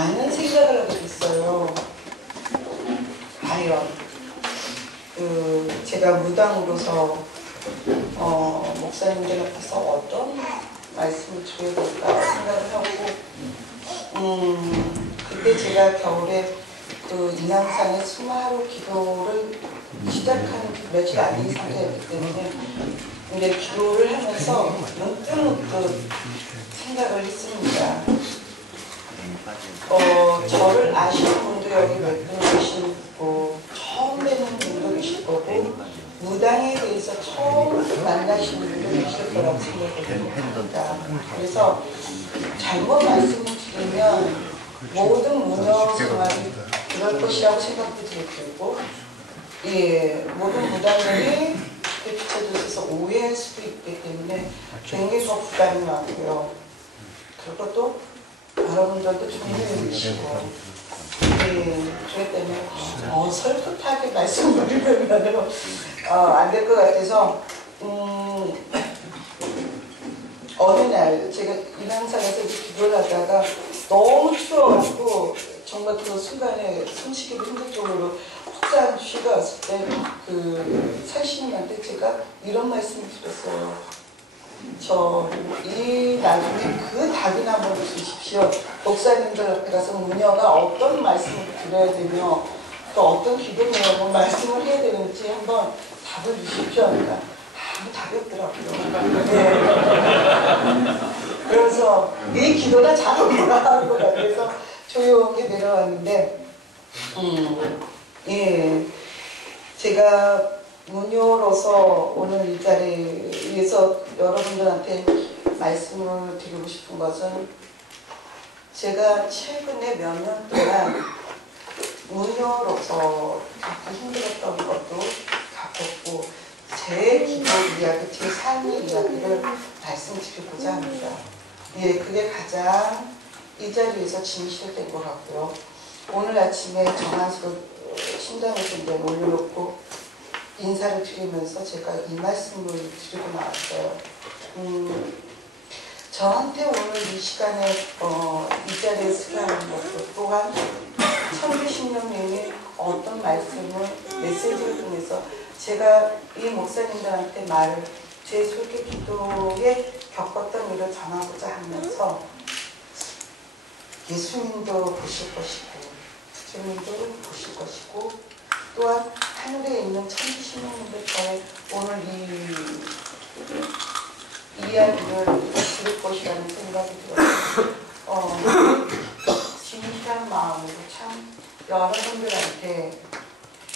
많은 생각을 하게 됐어요. 과연 제가 무당으로서 목사님들 앞에서 어떤 말씀을 드려야 될까 생각을 하고 그때 제가 겨울에 인왕산의 수마로 기도를 시작한 며칠 안 된 상태였기 때문에 이제 기도를 하면서 문득문득 생각을 했습니다. 저를 아시는 분도 여기 몇 분 계시고 처음 뵙는 분도 계실 거고 무당에 대해서 처음 만나시는 분도 계실 거라고 생각을 합니다. 그래서 잘못 말씀을 드리면 모든 무녀 생활이 그럴 것이라고 생각도 들고 모든 무당들이 비춰져서 오해할 수도 있기 때문에 굉장히 더 부담이 많고요. 그리고 또 여러분들도 좀 힘을 주시고 그렇기 때문에 설득하게 말씀을 드리면 안 될 것 같아서 어느 날 제가 인왕산에서 기도를 하다가 너무 추워갖고 정말 그 순간에 숨쉬기도 힘들 정도로 폭삭 쉬가 왔을 때 사신님한테 제가 이런 말씀을 드렸어요. 나중에 그 답이나 한번 주십시오. 목사님들 앞에 가서 무녀가 어떤 말씀을 드려야 되며 또 어떤 기도 내용을 말씀을 해야 되는지 한번 답을 주십시오 하니까 아무 답이 없더라고요. 네. 그래서 이 기도가 잘하구나 하는 것 같아서 조용히 내려왔는데 제가 무녀로서 오늘 이 자리에서 여러분들한테 말씀을 드리고 싶은 것은 제가 최근에 몇 년 동안 무녀로서 겪고 힘들었던 것도 겪었고 제 기도 이야기, 제 삶의 이야기를 말씀드리고자 합니다. 그게 가장 이 자리에서 진실이 된 것 같고요. 오늘 아침에 정한수 신당에서 올려놓고 인사를 드리면서 제가 이 말씀을 드리고 나왔어요. 저한테 오늘 이 시간에 이 자리에 서게 하는 것도 또한 천주신령님이 어떤 말씀을 메시지를 통해서 제가 이 목사님들한테 말을 제 솔깃 기도에 겪었던 일을 전하고자 하면서 예수님도 보실 것이고 부처님도 보실 것이고 또한 하늘에 있는 천주신령님들과의 오늘 이 이야기를 들을 것이라는 생각이 들어요. 진실한 마음으로 참 여러분들한테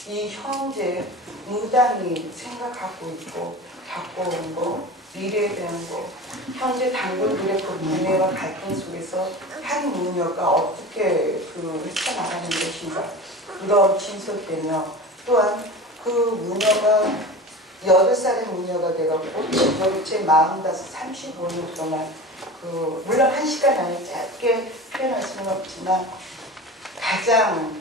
이 현재 무당이 생각하고 있고 겪어온 거, 미래에 대한 거, 현재 당군들의 그 문제와 갈등 속에서 한 무녀가 어떻게 헤쳐나가는 것인가 그런 진솔되며 또한 그 무녀가 8살의 무녀가 돼갖고 지금 제 35년 동안 물론 1시간 안에 짧게 표현할 수는 없지만 가장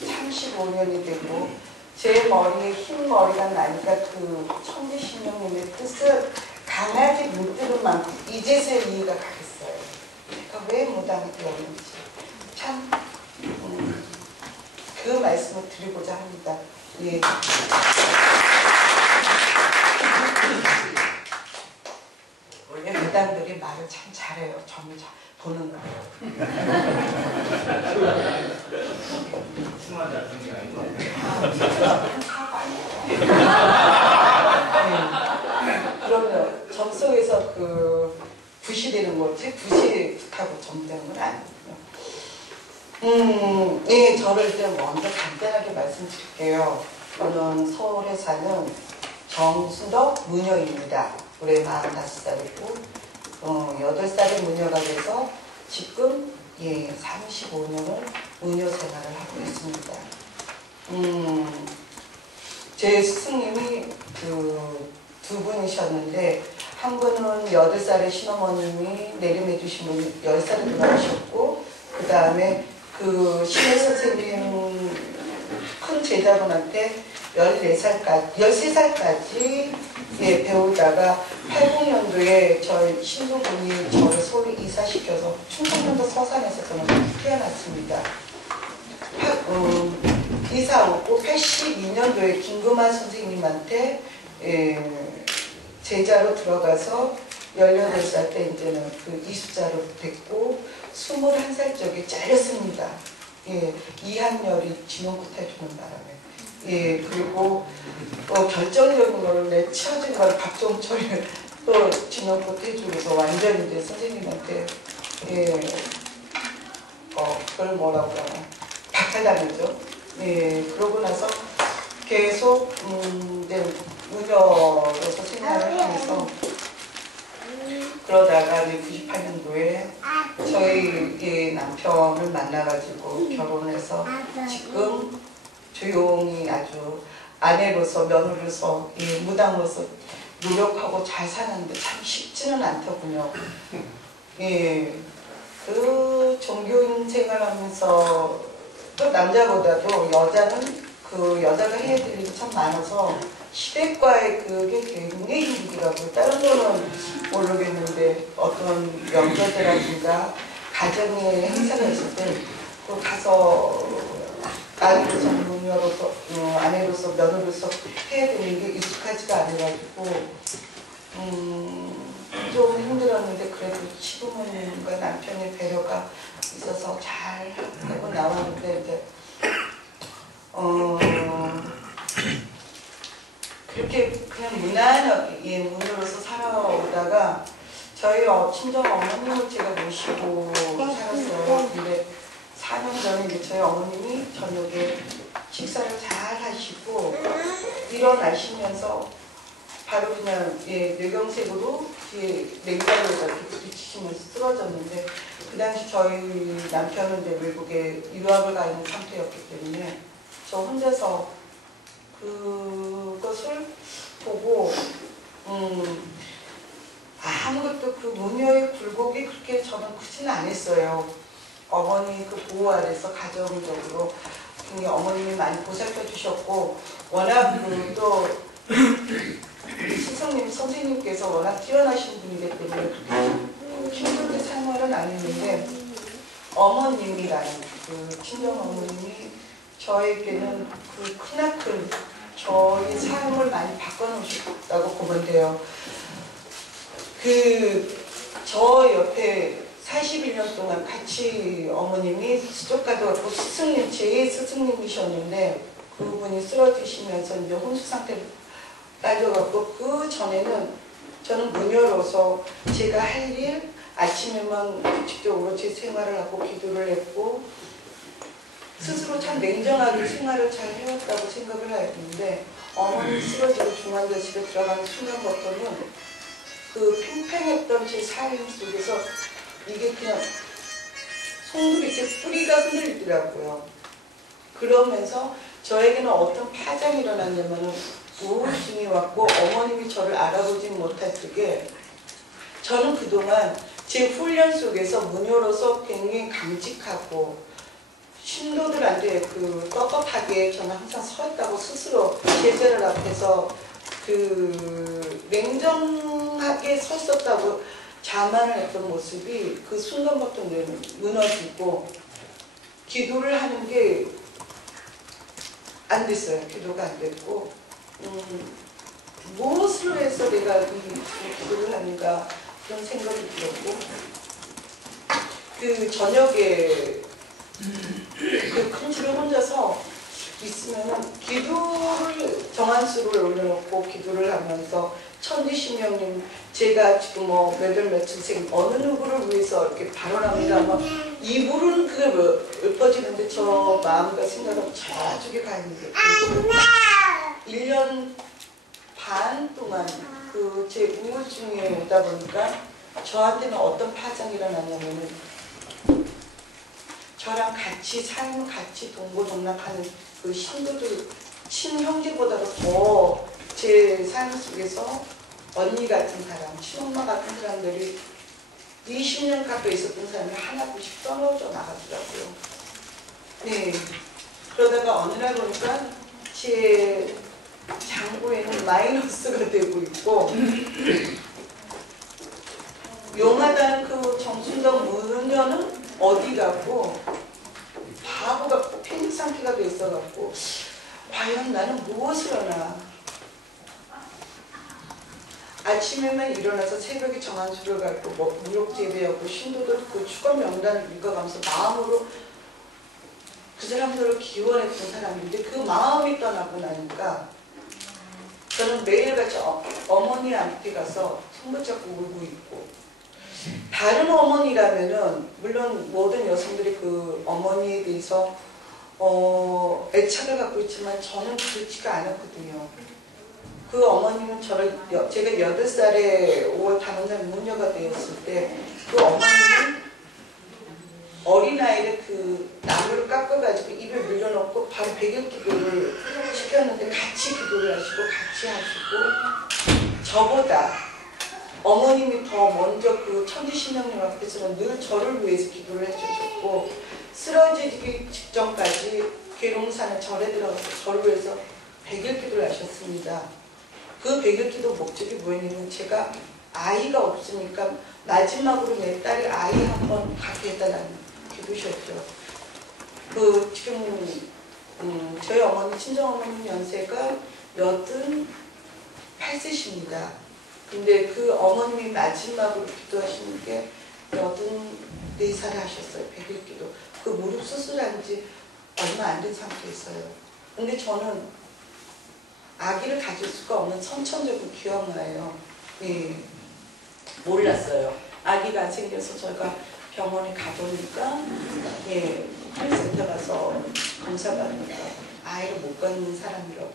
35년이 되고 제 머리에 흰 머리가 나니까 그 천주신령님의 뜻을 강하게 물들은 만큼 이제서야 이해가 가겠어요. 제가 왜 무당이 되었는지 참 그 말씀을 드리고자 합니다. 원래 무당들이 말을 참 잘해요. 점을 보는 거예요. 그러면 점 속에서 붓이 되는 거지 붓하고 점 되는 건 아니거든요. 저를 일단 먼저 간단하게 말씀드릴게요. 저는 서울에 사는 정순덕 무녀입니다. 올해 45살이고 8살의 무녀가 돼서 지금 35년을 무녀 생활을 하고 있습니다. 제 스승님이 두 분이셨는데 한 분은 8살의 신어머님이 내림해 주신 분이 10살에 돌아가셨고 그 다음에 신의 선생님 큰 제자분한테 14살까지, 13살까지 예, 배우다가 80년도에 저희 신부분이 저를 서울에 이사시켜서 충청남도 서산에서 저는 태어났습니다. 이사 오고 82년도에 김금하 선생님한테 제자로 들어가서 18살 때 이제는 그 이수자로 됐고 21살 적에 잘렸습니다. 예, 이한열이 진원구타 주는 바람에. 예, 그리고 결정적인 거를 내치워진 걸 박종철이 또 진원구타 해주면서 완전히 이제 선생님한테 그걸 뭐라고 하나 박탈당했죠. 예, 그러고 나서 계속 이제 무녀로서 생활을 하면서 그러다가 98년도에 저희 남편을 만나가지고 결혼해서 지금 조용히 아주 아내로서 며느리로서 무당으로서 노력하고 잘 사는데 참 쉽지는 않더군요. 예, 그 종교인 생활하면서 또 남자보다도 여자가 해야 될 일이 참 많아서 시댁과의 그게 굉장히 힘들더라고요. 다른 거는 모르겠는데 어떤 명절이라든가 가정의 행사가 있을 때 또 가서 아내로서 무녀로서 아내로서 며느리로서 해야 되는 게 익숙하지가 않아가지고 좀 힘들었는데 그래도 지금은 남편의 배려가 있어서 잘 하고 나왔는데 이제 그렇게 그냥 무난하게 무녀로서 살아오다가 저희 친정 어머님을 제가 모시고 살았어요. 근데 4년 전에 이제 저희 어머님이 저녁에 식사를 잘 하시고 일어나시면서 바로 그냥 뇌경색으로 뒤에 냉장고에 이렇게 부딪히시면서 쓰러졌는데 그 당시 저희 남편은 이제 외국에 유학을 가 있는 상태였기 때문에 저 혼자서 그것을 보고 아무것도 그 무녀의 굴곡이 그렇게 저는 크지는 않았어요. 어머니 그 보호 아래서 가정적으로 어머님이 많이 보살펴 주셨고 워낙 또 스승님 선생님께서 워낙 뛰어나신 분이기 때문에 그렇게 힘들게 생활은 안 했는데 어머님이라는 그 친정 어머님이 저에게는 그 크나큰 저의 삶을 많이 바꿔놓으셨다고 보면 돼요. 저 옆에 41년 동안 같이 어머님이 수족가도 갖고 제 스승님이셨는데 그분이 쓰러지시면서 이제 혼수 상태로 딸려갖고 그 전에는 저는 무녀로서 제가 할 일 아침에만 규칙적으로 제 생활을 하고 기도를 했고 스스로 참 냉정하게 생활을 잘 해왔다고 생각을 했는데 어머니 쓰러지고 중환자실에 들어가는 순간부터는 그 팽팽했던 제 삶 속에서 이게 그냥 송두리째 뿌리가 흔들리더라고요. 그러면서 저에게는 어떤 파장이 일어났냐면은 우울증이 왔고 어머님이 저를 알아보지 못할 적에 저는 그동안 제 훈련 속에서 무녀로서 굉장히 강직하고 신도들한테 떳떳하게 저는 항상 서 있다고 스스로 제자를 앞에서 냉정하게 서 있었다고 자만을 했던 모습이 그 순간부터 무너지고 기도를 하는 게 안 됐어요. 기도가 안 됐고 무엇으로 해서 내가 기도를 하는가 그런 생각이 들었고 저녁에 큰 집에 혼자서 있으면은 기도를 정한수를 올려놓고 기도를 하면서 천지신명님 제가 지금 며칠생 어느 누구를 위해서 이렇게 발언합니다. 이 물은 그게 읊어지는데 저 마음과 생각은 저쪽에 가 있는데 1년 반 동안 제 우울증에 오다 보니까 저한테는 어떤 파장이 일어나냐면은 저랑 같이 삶을 같이 동고동락하는 그 신도들 친형제보다도 더 제 삶 속에서 언니 같은 사람, 친엄마 같은 사람들이 20년 가까이 있었던 사람이 하나둘씩 떨어져 나가더라고요. 네. 그러다가 어느 날 보니까 제 장부에는 마이너스가 되고 있고 용하다는 그 정순덕 무녀는 어디 갔고 바보가 패닉 상태가 돼 있어갖고 과연 나는 무엇을 하나. 아침에만 일어나서 새벽에 정한수를 갖고 뭐 무력 재배하고 신도들 그 추가 명단을 읽어가면서 마음으로 그 사람들을 기원했던 사람인데 그 마음이 떠나고 나니까 저는 매일같이 어머니한테 가서 손 붙잡고 울고 있고, 다른 어머니라면은 물론 모든 여성들이 그 어머니에 대해서 애착을 갖고 있지만 저는 그렇지가 않았거든요. 그 어머니는 저를 제가 8살에 5월 단원날 무녀가 되었을 때 그 어머니는 어린아이를 그 나무를 깎아가지고 입에 물려놓고 바로 백일기도를 시켰는데 같이 기도를 하시고 같이 하시고, 저보다 어머님이 더 먼저 그 천지신령님 앞에서는 늘 저를 위해서 기도를 해주셨고, 쓰러지기 직전까지 계룡산에 절에 들어가서 저를 위해서 백일기도를 하셨습니다. 그 백일기도 목적이 뭐였냐면 제가 아이가 없으니까 마지막으로 내 딸이 아이 한 번 갖게 해달라는 기도셨죠. 그 지금 저희 어머니 친정어머니 연세가 88세십니다. 근데 그 어머님이 마지막으로 기도하시는 게 84살에 하셨어요. 백일기도. 그 무릎 수술한 지 얼마 안 된 상태였어요. 근데 저는 아기를 가질 수가 없는 선천적인 귀형아예요. 예. 몰랐어요. 아기가 안 생겨서 저희가 병원에 가보니까, 예, 헬스센터 가서 검사받으니까 아이를 못 갖는 사람이라고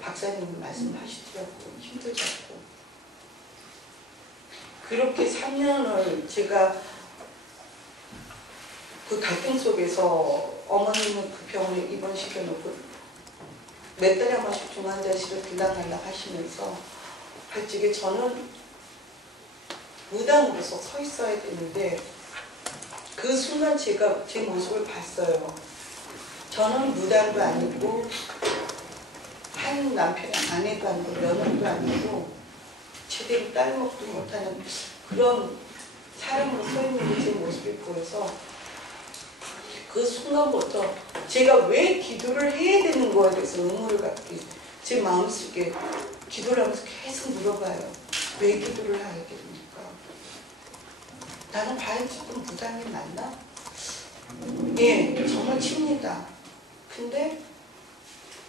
박사님이 말씀하시더라고요. 힘들다고. 그렇게 3년을 제가 그 갈등 속에서 어머님은 그 병원에 입원시켜놓고 몇 달에 한 번씩 중환자실을 들락날락 하시면서 발찌게 저는 무당으로서 서 있어야 되는데 그 순간 제가 제 모습을 봤어요. 저는 무당도 아니고 한 남편의 아내도 아니고 며느리도 아니고 제대로 딸 먹도 못하는 그런 사람으로 서 있는 게 제 모습이 보여서 그 순간부터 제가 왜 기도를 해야 되는 거에 대해서 의무를 갖게 제 마음속에 기도를 하면서 계속 물어봐요. 왜 기도를 하게 됩니까? 나는 과연 지금 무당이 맞나? 예, 정말 칩니다. 근데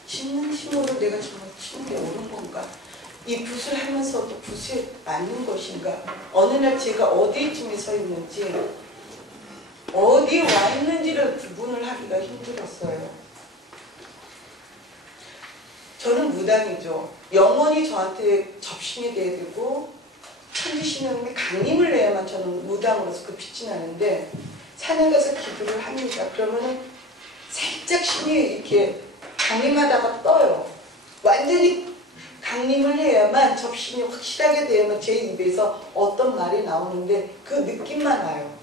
칩는 힘으로 내가 정말 치는 게 옳은 건가? 이 붓을 하면서도 붓이 맞는 것인가? 어느 날 제가 어디쯤에 서 있는지 어디에 와 있는지를 구분을 하기가 힘들었어요. 저는 무당이죠. 영원히 저한테 접신이 돼야 되고 천지신령님의 강림을 내야만 저는 무당으로서 그 빛이 나는데, 산에 가서 기도를 합니다. 그러면은 살짝 신이 이렇게 강림하다가 떠요. 완전히 강림을 해야만 접신이 확실하게 되면 제 입에서 어떤 말이 나오는데 그 느낌만 와요.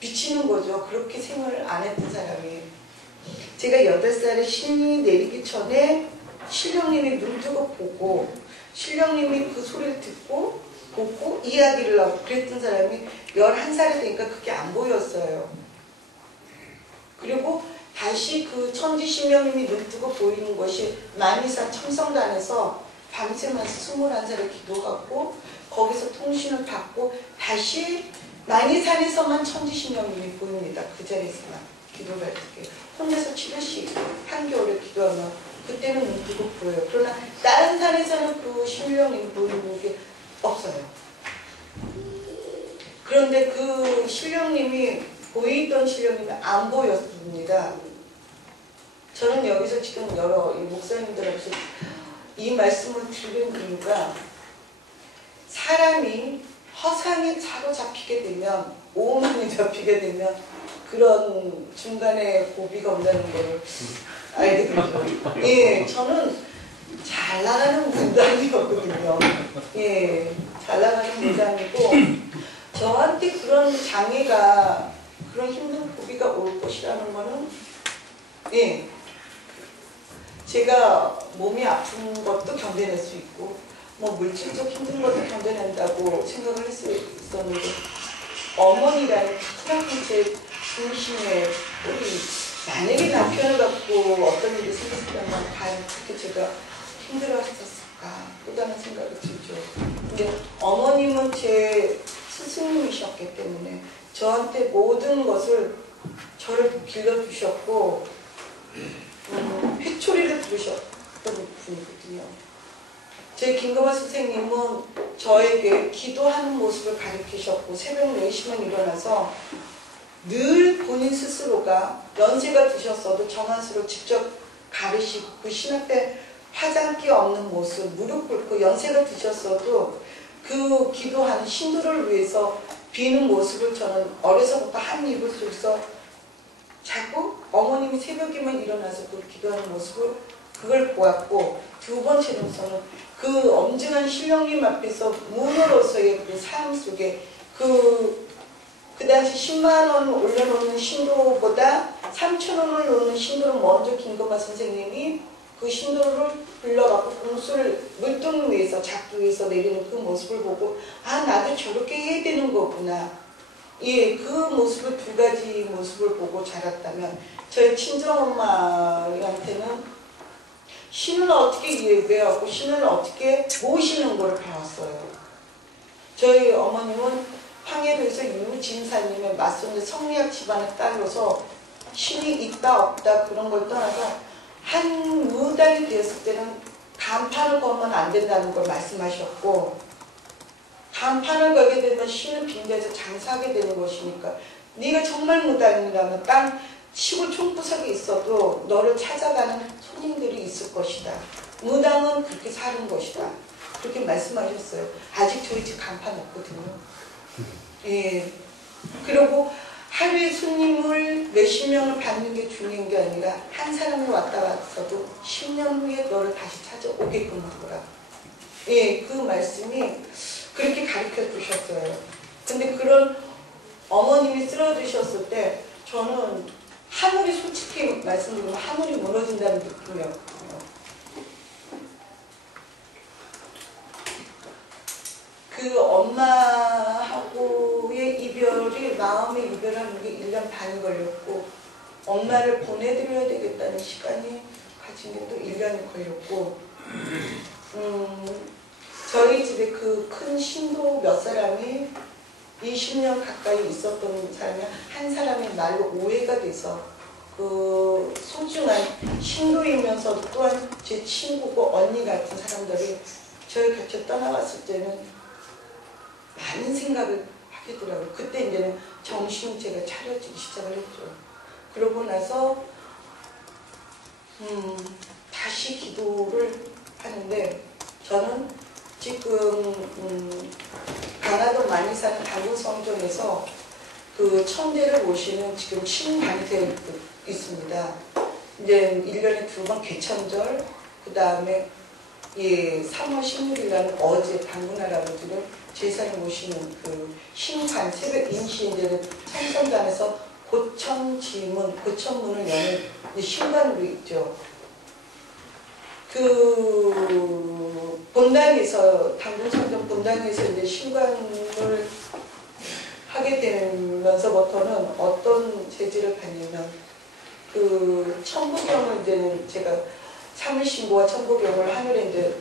미치는 거죠. 그렇게 생활을 안 했던 사람이. 제가 8살에 신이 내리기 전에 신령님이 눈 뜨고 보고 신령님이 그 소리를 듣고 보고 이야기를 하고 그랬던 사람이 11살이 되니까 그게 안 보였어요. 그리고 다시 그 천지신령님이 눈 뜨고 보이는 것이 만이산 첨성단에서 밤새면서 21살에 기도하고 거기서 통신을 받고 다시 만이산에서만 천지신령님이 보입니다. 그 자리에서만 기도를 할 때 혼자서 7일씩 한겨울에 기도하면 그때는 눈 뜨고 보여요. 그러나 다른 산에서는 그 신령님이 보이는 게 없어요. 그런데 그 신령님이 보이던 신령님이 안 보였습니다. 저는 여기서 지금 여러 목사님들한테 이 말씀을 드리는 이유가, 사람이 허상에 사로잡히게 되면, 오만에 잡히게 되면 그런 중간에 고비가 온다는 거를 알게 되죠. 예, 저는 잘 나가는 무당이었거든요. 예, 잘 나가는 무당이고, 저한테 그런 장애가, 그런 힘든 고비가 올 것이라는 거는, 예, 제가 몸이 아픈 것도 견뎌낼 수 있고 뭐 물질적 힘든 것도 견뎌낸다고 생각을 했었는데 어머니라는 크나큰 제 중심에 우리 만약에 남편을 갖고 어떤 일이 생겼다면 과연 그렇게 제가 힘들었었을까 또 다른 생각이 들죠. 근데 어머님은 제 스승님이셨기 때문에 저한테 모든 것을 저를 빌려주셨고 회초리를 들으셨던 분이거든요. 제 김금화 선생님은 저에게 기도하는 모습을 가르치셨고 새벽 4시만 일어나서 늘 본인 스스로가 연세가 드셨어도 정한수를 직접 가르치고 그 신학 때 화장기 없는 모습, 무릎 꿇고 연세가 드셨어도 그 기도하는 신도를 위해서 비는 모습을 저는 어려서부터 한 이불 속에서 자꾸 어머님이 새벽에만 일어나서 그 기도하는 모습을 그걸 보았고 두 번째로서는 그 엄중한 신령님 앞에서 문으로서의 그 삶 속에 그 당시 10만원 올려놓는 신도보다 3,000원을 놓는 신도를 먼저 김금화 선생님이 그 신도를 불러갖고 공수를 물동 위에서 작두 위에서 내리는 그 모습을 보고 아 나도 저렇게 해야 되는 거구나. 예, 그 모습을 두 가지 모습을 보고 자랐다면 저희 친정엄마한테는 신을 어떻게 예배하고 신을 어떻게 모시는 걸 배웠어요. 저희 어머님은 황해도에서 유진사님의 맞선대 성리학 집안의 딸로서 신이 있다 없다 그런 걸 떠나서 한 무당이 되었을 때는 간판을 걸면 안 된다는 걸 말씀하셨고 간판을 걸게 되면 신은 빈대에서 장사하게 되는 것이니까 네가 정말 무당이라면 땅 시골 총구석에 있어도 너를 찾아가는 손님들이 있을 것이다. 무당은 그렇게 사는 것이다. 그렇게 말씀하셨어요. 아직 저희 집 간판 없거든요. 예. 그리고 하루에 손님을 몇십 명을 받는 게 중요한 게 아니라 한 사람이 왔다 갔어도 10년 후에 너를 다시 찾아오게끔 하거라. 예, 그 말씀이 그렇게 가르쳐 주셨어요. 근데 그런 어머님이 쓰러지셨을 때 저는 하늘이 솔직히 말씀드리면 하늘이 무너진다는 느낌이었거든요. 그 엄마하고의 이별이 마음의 이별하는 게 1년 반이 걸렸고 엄마를 보내드려야 되겠다는 시간이 가진 게 또 1년이 걸렸고 저희 집에 그 큰 신도 몇 사람이 20년 가까이 있었던 사람이 한 사람의 말로 오해가 돼서 그 소중한 신도이면서도 또한 제 친구고 언니 같은 사람들이 저희 같이 떠나갔을 때는 많은 생각을 하게 되더라고요. 그때 이제는 정신이 제가 차려지기 시작을 했죠. 그러고 나서 다시 기도를 하는데 저는 지금 강화도 많이 사는 당구성전에서 그 천대를 모시는 지금 신관이 되어 있습니다. 이제 1년에 2번 개천절, 그 다음에 예, 3월 16일 날은 어제 당군 할아버지를 제사를 모시는 그 신관 새벽 임시인제는 성전단에서 고천문을 여는 신관으로 있죠. 그 본당에서 당군성전 본당에서 이제 신관을 하게 되면서부터는 어떤 재질을 받냐면 그 천부경을 이제는 제가 사물신고와 천부경을 하늘에 이제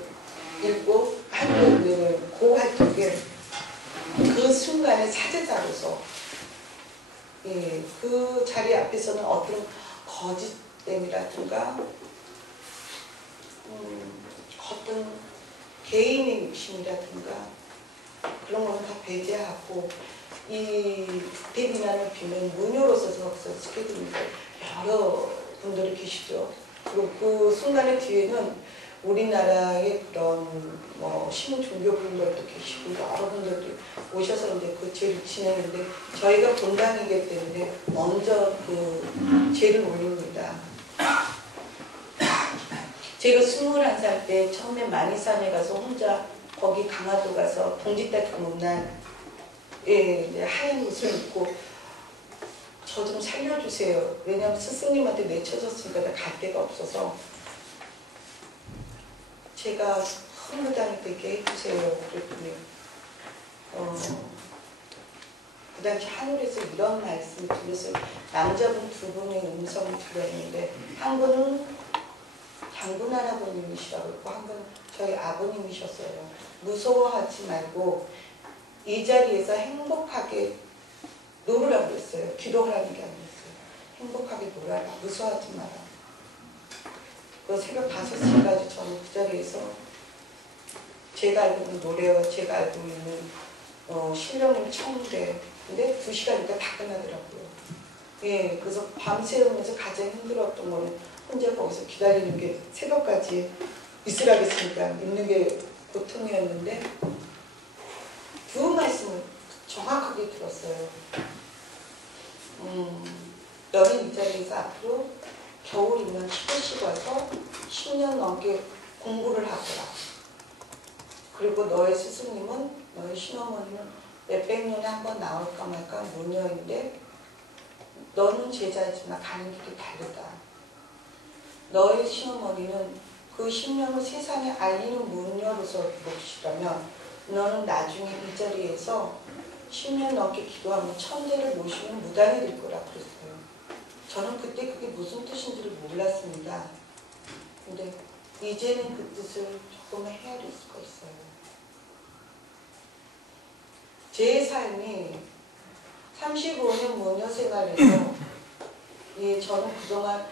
읽고 하늘에 이제 고할 적에 그 순간에 사제자로서 예, 그 자리 앞에서는 어떤 거짓됨이라든가 어떤 개인의 욕심이라든가 그런 거는 다 배제하고 이 국대비난을 비는 무녀로서 쓰게 됩니다. 여러 분들이 계시죠. 그리고 그 순간의 뒤에는 우리나라의 그런 뭐 신종교분들도 계시고 여러 분들도 오셔서 이제 그 제를 지내는데 저희가 본당이기 때문에 먼저 그 제를 올립니다. 제가 21살 때 처음에 만이산에 가서 혼자 거기 강화도 가서 봉지딱 금음날 예, 이제 하얀 옷을 입고 저 좀 살려주세요. 왜냐하면 스승님한테 내쳐졌으니까 갈 데가 없어서 제가 무당한테 얘기해 주세요. 그랬더니 그 당시 하늘에서 이런 말씀을 들렸어요. 남자분 두 분의 음성을 들었는데 한 분은 장군 할아버님이시라고 했고 한 분은 저희 아버님이셨어요. 무서워하지 말고 이 자리에서 행복하게 놀으라고 그랬어요. 기도하라는 게 아니었어요. 행복하게 놀아라. 무서워하지 마라. 그 새벽 5시까지 저는 그 자리에서 제가 알고 있는 노래와 제가 알고 있는 신령님 청대 근데 2시간이니까 다 끝나더라고요. 예, 그래서 밤새우면서 가장 힘들었던 거는 혼자 거기서 기다리는 게 새벽까지 있으라겠으니까 있는 게 고통이었는데 두 말씀을 정확하게 들었어요. 너는 이 자리에서 앞으로 겨울이면 시골씩 와서 10년 넘게 공부를 하거라. 그리고 너의 스승님은 너의 신어머니는 몇백 년에 한 번 나올까 말까 모녀인데 너는 제자지만 가는 길이 다르다. 너의 신어머니는 그 10년을 세상에 알리는 모녀로서 모시라면 너는 나중에 이 자리에서 10년 넘게 기도하면 천대를 모시는 무당이 될 거라 그랬어요. 저는 그때 그게 무슨 뜻인지를 몰랐습니다. 근데 이제는 그 뜻을 조금은 헤아릴 수가 있어요. 제 삶이 35년 모녀 생활에서 예, 저는 그동안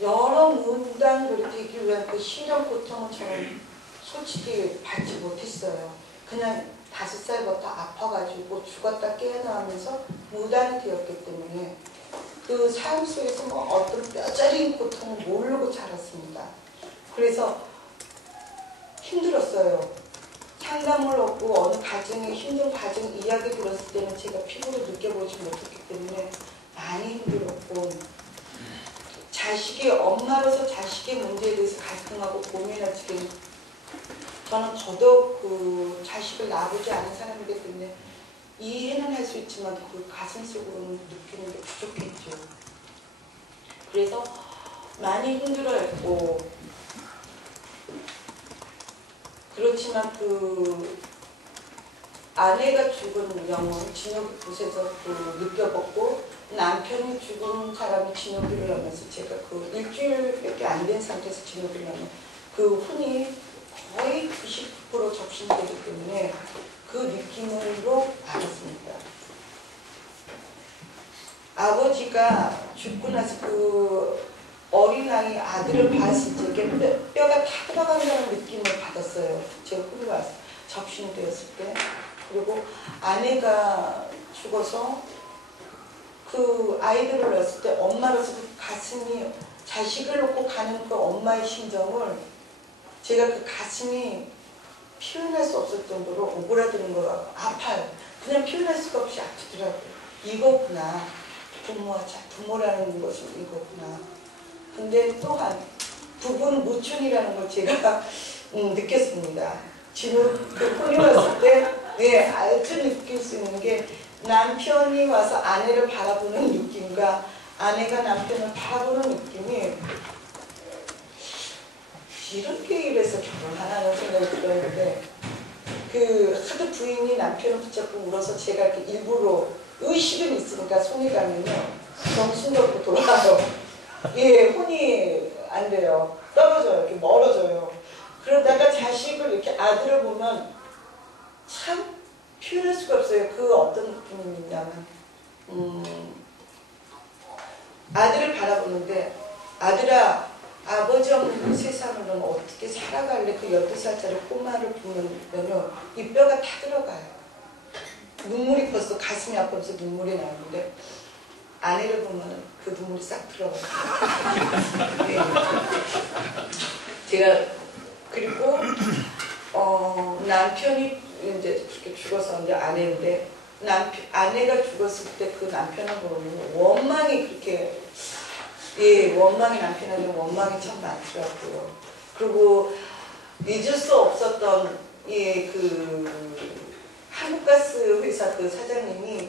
여러 문당들이 되기 위한 그 신령 고통을 저는 솔직히 받지 못했어요. 그냥 5살부터 아파가지고 죽었다 깨어나면서 무당이 되었기 때문에 그 삶 속에서 뭐 어떤 뼈저린 고통을 모르고 자랐습니다. 그래서 힘들었어요. 상담을 얻고 어느 가정의 힘든 가정 이야기 들었을 때는 제가 피부로 느껴보지 못했기 때문에 많이 힘들었고 자식이 엄마로서 자식의 문제에 대해서 갈등하고 고민할 때 저는 더더욱 그 자식을 낳아보지 않은 사람이기 때문에 이해는 할 수 있지만 그 가슴 속으로는 느끼는 게 부족했죠. 그래서 많이 힘들어했고 그렇지만 그 아내가 죽은 영혼 진흙 곳에서 그 느껴봤고 남편이 죽은 사람이 진흙을 하면서 제가 그 일주일밖에 안 된 상태에서 진흙을 하면 그 혼이 거의 99% 접신되기 때문에 그 느낌으로 알았습니다. 아버지가 죽고 나서 그 어린아이 아들을 봤을 때 뼈가 다 들어간다는 느낌을 받았어요. 제가 혼이 와서 접신이 되었을 때. 그리고 아내가 죽어서 그 아이들을 낳았을 때 엄마로서 그 가슴이 자식을 놓고 가는 그 엄마의 심정을 제가 그 가슴이 표현할 수 없을 정도로 오그라드는 거 같고 아파요. 그냥 표현할 수가 없이 아프더라고요. 이거구나. 부모라는 것은 이거구나. 근데 또한 부분 무춘이라는 걸 제가 느꼈습니다. 지금 그 혼이 왔을 때 네, 아주 느낄 수 있는 게 남편이 와서 아내를 바라보는 느낌과 아내가 남편을 바라보는 느낌이 이렇게 이래서 결혼하라는 생각이 들었는데 그 하도 부인이 남편을 붙잡고 울어서 제가 이렇게 일부러 의식은 있으니까 손이 가면요 정신적으로 돌아가요. 예, 혼이 안 돼요. 떨어져요. 이렇게 멀어져요. 그러다가 자식을 이렇게 아들을 보면 참 표현할 수가 없어요. 그 어떤 느낌이냐면 아들을 바라보는데 아들아 아버지 없는 세상을 넌 어떻게 살아갈래? 그 12살짜리 꼬마를 보면요 이 뼈가 다 들어가요. 눈물이 벌써 가슴이 아프면서 눈물이 나오는데 아내를 보면 그 눈물이 싹 들어가요. 네. 제가 그리고 남편이 이제 그렇게 죽어서 이제 아내인데 아내가 죽었을 때 그 남편을 보면 원망이 그렇게 예 원망이 남편에게 원망이 참 많더라고요. 그리고 잊을 수 없었던 예 그 한국가스 회사 그 사장님이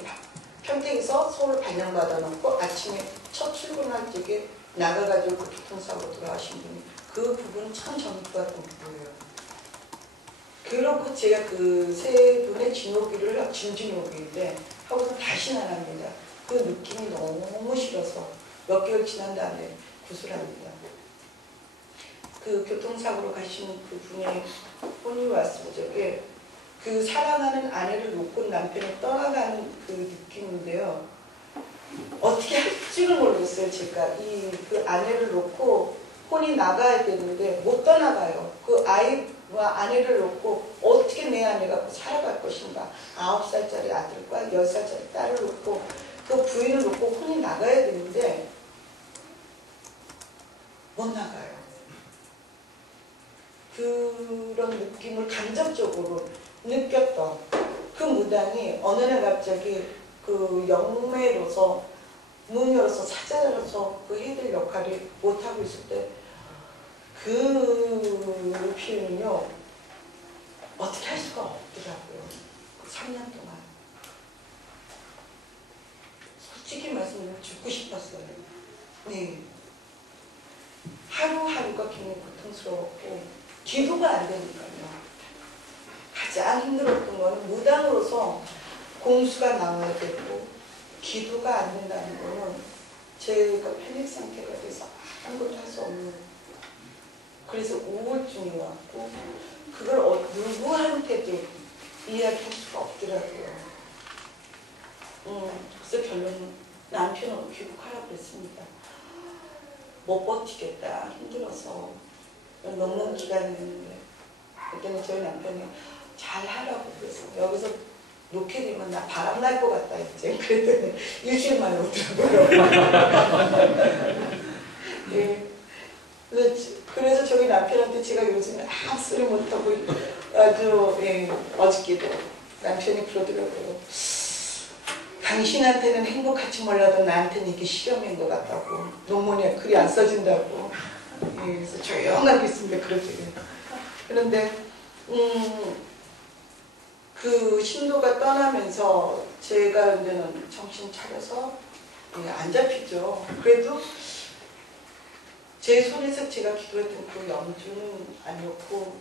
평택에서 서울 발령받아 놓고 아침에 첫 출근할 적에 나가가지고 그 교통사고 돌아가신 분이 그 부분은 참 전부가 된 거예요. 그렇고 제가 그 세 분의 진호기를 진진호기인데 하고서 다시는 안 합니다. 그 느낌이 너무 싫어서 몇 개월 지난 다음에 구술합니다. 그 교통사고로 가신 그 분이 혼이 왔을 적에 그 사랑하는 아내를 놓고 남편이 떠나가는 그 느낌인데요. 어떻게 할 줄을 모르겠어요. 제가 그 아내를 놓고 혼이 나가야 되는데 못 떠나가요. 그 아이와 아내를 놓고 어떻게 내 아내가 살아갈 것인가. 9살짜리 아들과 10살짜리 딸을 놓고 그 부인을 놓고 혼이 나가야 되는데 못 나가요. 그런 느낌을 간접적으로 느꼈던 그 무당이 어느 날 갑자기 그 영매로서 무녀로서 사자로서 그 해될 역할을 못하고 있을 때 그 표현은요 어떻게 할 수가 없더라고요. 3년 동안 솔직히 말씀드리면 죽고 싶었어요. 네. 하루하루가 굉장히 고통스러웠고 기도가 안 되니까요. 가장 힘들었던 거는 무당으로서 공수가 나와야 되고 기도가 안 된다는 거는 제가 패닉 상태가 돼서 아무것도 할 수 없는, 그래서 우울증이 왔고 그걸 누구한테도 이야기할 수가 없더라고요. 그래서 결론은 남편은 귀국하라고 했습니다. 못 버티겠다, 힘들어서. 너무 기간이 됐는데 그때는 저희 남편이 잘 하라고 그래서 여기서 놓게 되면 나 바람 날 것 같다 이제 그랬더니 일주일 만에 오더라고요. 예. 그래서 저희 남편한테 제가 요즘에 아무 소리 못하고 아주 어저께도 남편이 그러더라고요. 당신한테는 행복할지 몰라도 나한테는 이게 실험인 것 같다고. 논문에 글이 안 써진다고. 예, 그래서 조용하게 있습니다. 그러더니. 그런데 그 신도가 떠나면서 제가 이제는 정신 차려서 안 잡히죠. 그래도 제 손에서 제가 기도했던 그 염주는 아니었고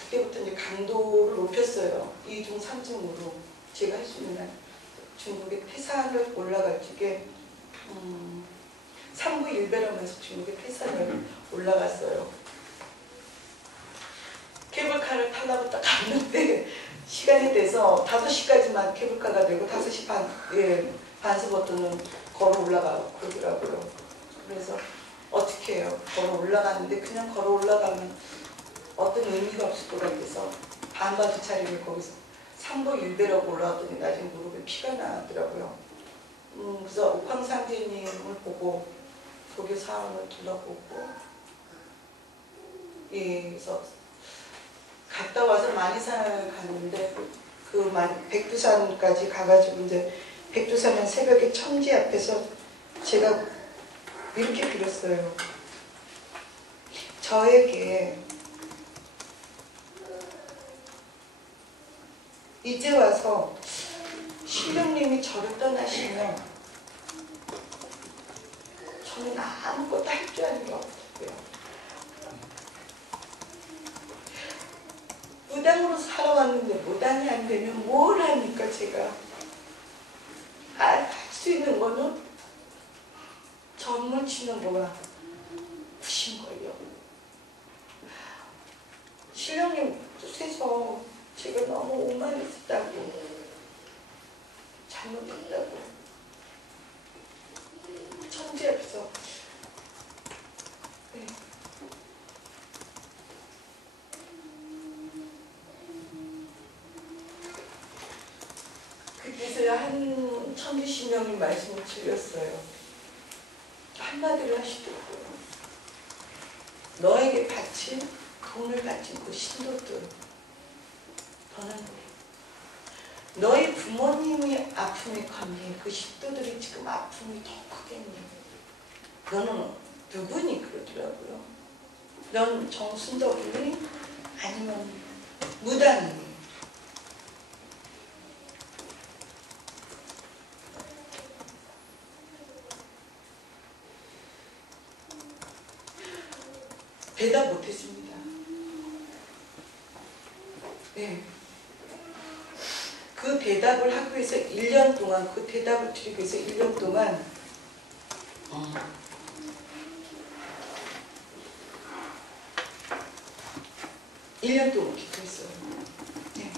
그때부터 이제 강도를 높였어요. 2중 3중으로 제가 할 수 있는 중국의 태산을 올라갈 적에 3부 1배라면서 중국의 태산을 올라갔어요. 케이블카를 타려고 딱 갔는데 시간이 돼서 5시까지만 케이블카가 되고 5시 반서부터는 걸어 올라가고 그러더라고요. 그래서 어떻게 해요? 걸어 올라가는데 그냥 걸어 올라가면 어떤 의미가 없을 것 같아서 반바지 차림을 거기서 3부 1배라고 올라왔더니 나중에 무릎에 피가 나더라고요. 그래서 옥황상제님을 보고 독일 사원을 둘러보고 그래서 갔다 와서 만이산을 갔는데 그 백두산까지 가가지고 이제 백두산은 새벽에 천지 앞에서 제가 이렇게 빌었어요. 저에게 이제 와서 신령님이 저를 떠나시면 저는 아무것도 할 줄 아는 게 없고요. 무당으로 살아왔는데 무당이 안 되면 뭘 합니까 제가. 할 수 있는 거는 전문 치는 거가 부신 거예요. 신령님 뜻에서 제가 너무 오만했다고 잘못했다고 천지 앞에서 그래서 한 천지신명님 말씀을 드렸어요. 한마디를 하시더라고요. 너에게 바친 돈을 바친 그 신도들, 너는 너희 부모님이 아픔이 컸니? 그 신도들이 지금 아픔이 더 크겠니? 너는 누구니? 그러더라고요. 넌 정순덕이니? 아니면 무당이니? 대답 못했습니다. 네. 그 대답을 하기 위해서 1년 동안, 그 대답을 드리기 위해서 1년 동안 1년 동안 기도했어요. 네.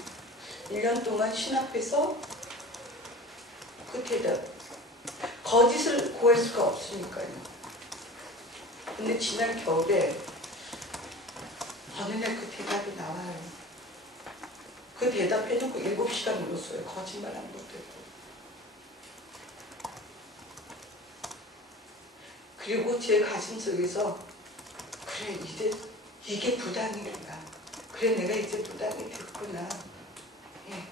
1년 동안 신 앞에서 그 대답, 거짓을 구할 수가 없으니까요. 근데 지난 겨울에 어느 날 그 대답이 나와요. 그 대답해놓고 7시간 울었어요. 거짓말 안 못했고. 그리고 제 가슴속에서 그래, 이제 이게 무당이구나. 그래, 내가 이제 무당이 됐구나. 예.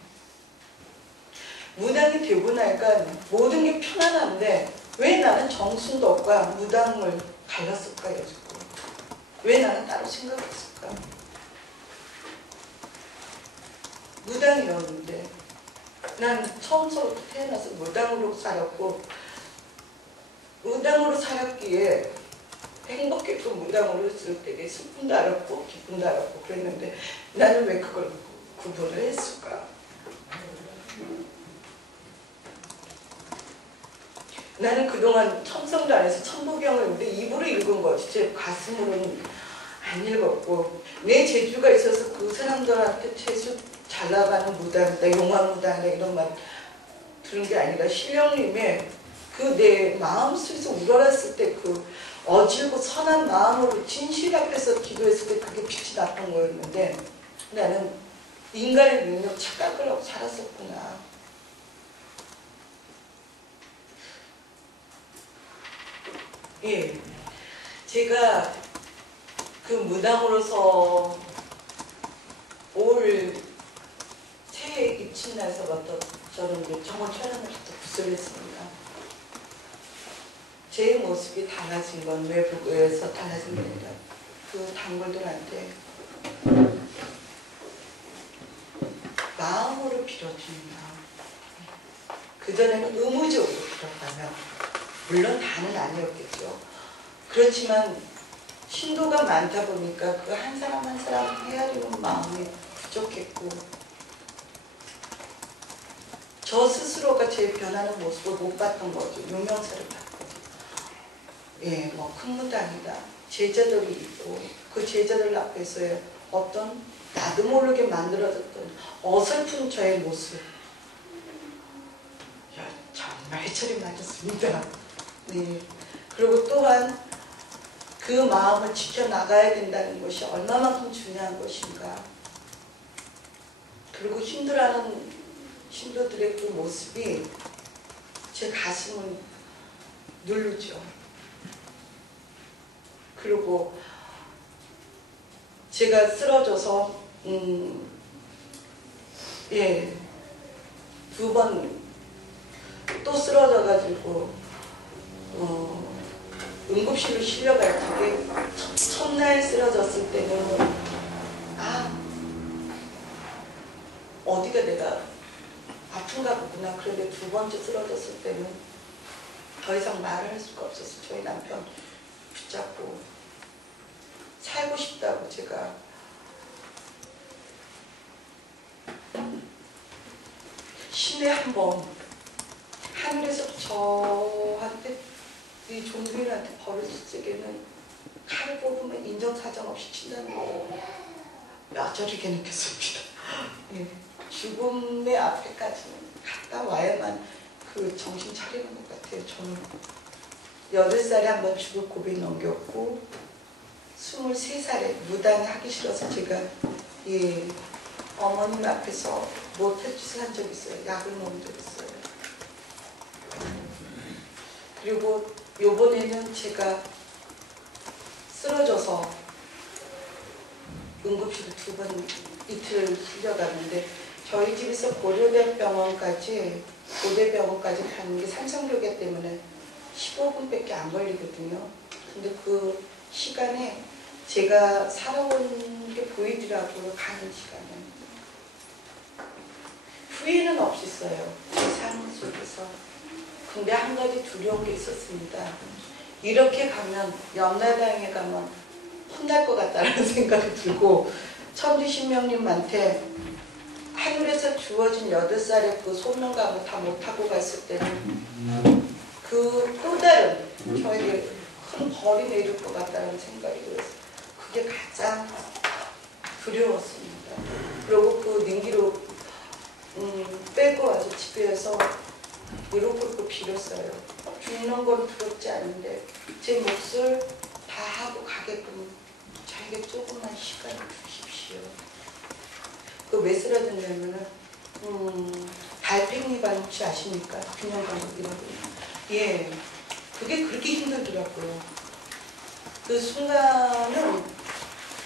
무당이 되고 나니까 모든 게 편안한데 왜 나는 정순덕과 무당을 갈랐을까요? 지금? 왜 나는 따로 생각했을까? 무당이었는데 난 처음부터 태어나서 무당으로 살았고 무당으로 살았기에 행복했고 무당으로 있을 때 슬픔도 알았고 기쁨도 알았고 그랬는데 나는 왜 그걸 구분을 했을까? 나는 그동안 첨성도 안 해서 천부경을 내 입으로 읽은 거지 제 가슴으로는 안 읽었고 내 재주가 있어서 그 사람들한테 재주 잘 나가는 무당이다, 용화 무당이다 이런 말 들은 게 아니라 신령님의 그 내 마음속에서 우러났을 때 그 어질고 선한 마음으로 진실 앞에서 기도했을 때 그게 빛이 났던 거였는데 나는 인간의 능력 착각을 하고 살았었구나. 예, 제가 그 무당으로서 올 새해 입춘날서부터 저는 이제 정원 촬영부터 구슬했습니다. 제 모습이 달라진 건 외부에서 달라진 게 아니라 그 단골들한테 마음으로 빌어주는 마음. 그전에는 의무적으로 빌었다면 물론 다는 아니었겠죠. 그렇지만 신도가 많다 보니까 그 한 사람 한 사람 헤아리는 마음이 부족했고 저 스스로가 제 변하는 모습을 못 봤던 거죠. 유명세를 봤거든요. 예, 뭐 큰 무당이다. 제자들이 있고 그 제자들 앞에서의 어떤 나도 모르게 만들어졌던 어설픈 저의 모습. 야, 정말 해철이 맞았습니다. 네. 그리고 또한 그 마음을 지켜나가야 된다는 것이 얼마만큼 중요한 것인가. 그리고 힘들어하는 신도들의 그 모습이 제 가슴을 누르죠. 그리고 제가 쓰러져서 예, 2번 또 쓰러져가지고 응급실로 실려갈 적에 첫날 쓰러졌을 때는 어디가 내가 아픈가 보구나. 그런데 2번째 쓰러졌을 때는 더 이상 말을 할 수가 없었어요. 저희 남편 붙잡고 살고 싶다고 제가 신에 한번 하늘에서 저한테 이 종교인한테 벌을 쓰기에는 칼을 뽑으면 인정사정 없이 친다는 거 뼈저리게 느꼈습니다. 예. 죽음의 앞에까지는 갔다 와야만 그 정신 차리는 것 같아요. 저는 8살에 한번 죽을 고비 넘겼고 23살에 무당이 하기 싫어서 제가 예, 어머님 앞에서 모텔 짓을 한 적이 있어요. 약을 먹은 적이 있어요. 그리고 요번에는 제가 쓰러져서 응급실을 2번 이틀을 실려갔는데 저희 집에서 고려대병원까지 가는 게 삼성교계 때문에 15분밖에 안 걸리거든요. 근데 그 시간에 제가 살아온 게 보이더라고요. 가는 시간에. 후회는 없었어요. 제 삶 속에서. 근데 한 가지 두려운 게 있었습니다. 이렇게 가면 염라당에 가면 혼날 것 같다는 생각이 들고 천주신명님한테 하늘에서 주어진 8살의 그 소명감을 다 못하고 갔을 때는 그 또 다른 저에게 큰 벌이 내릴 것 같다는 생각이 들었어요. 그게 가장 두려웠습니다. 그리고 그 능기로 빼고 와서 집에서 무릎 꿇고 빌었어요. 죽는 건 두렵지 않은데 제 몫을 다 하고 가게끔 저에게 조금만 시간을 주십시오. 그 왜 쓰러졌냐면은 달팽이관 혹시 아십니까? 균형감독이라고. 예, 그게 그렇게 힘들더라고요. 그 순간은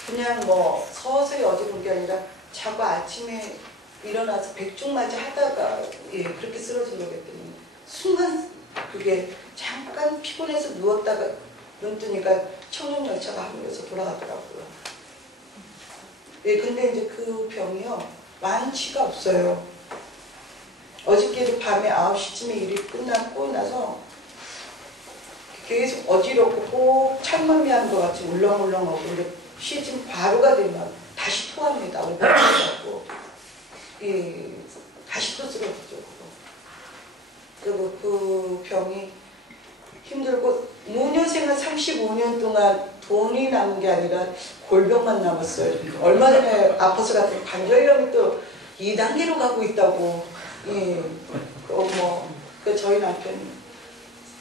그냥 뭐 서서히 어디 본 게 아니라 자고 아침에 일어나서 백중맞이 하다가 예 그렇게 쓰러진 거겠더니 순간 그게 잠깐 피곤해서 누웠다가 눈 뜨니까 청룡열차가 하늘에서 돌아가더라고요. 예, 근데 이제 그 병이요 완치가 없어요. 어저께도 밤에 9시쯤에 일이 끝나고 나서 계속 어지럽고 꼭 찬멀미하는 것 같이 울렁울렁하고 근데 시즌 과로가 되면 다시 토합니다. 얼굴하고 예, 다시 또 쓰러지죠. 그리고 그 병이 힘들고 무녀생활 35년 동안 돈이 남은 게 아니라 골병만 남았어요. 얼마 전에 아파서 갔더니 관절염이 또 2단계로 가고 있다고. 예, 그 저희 남편이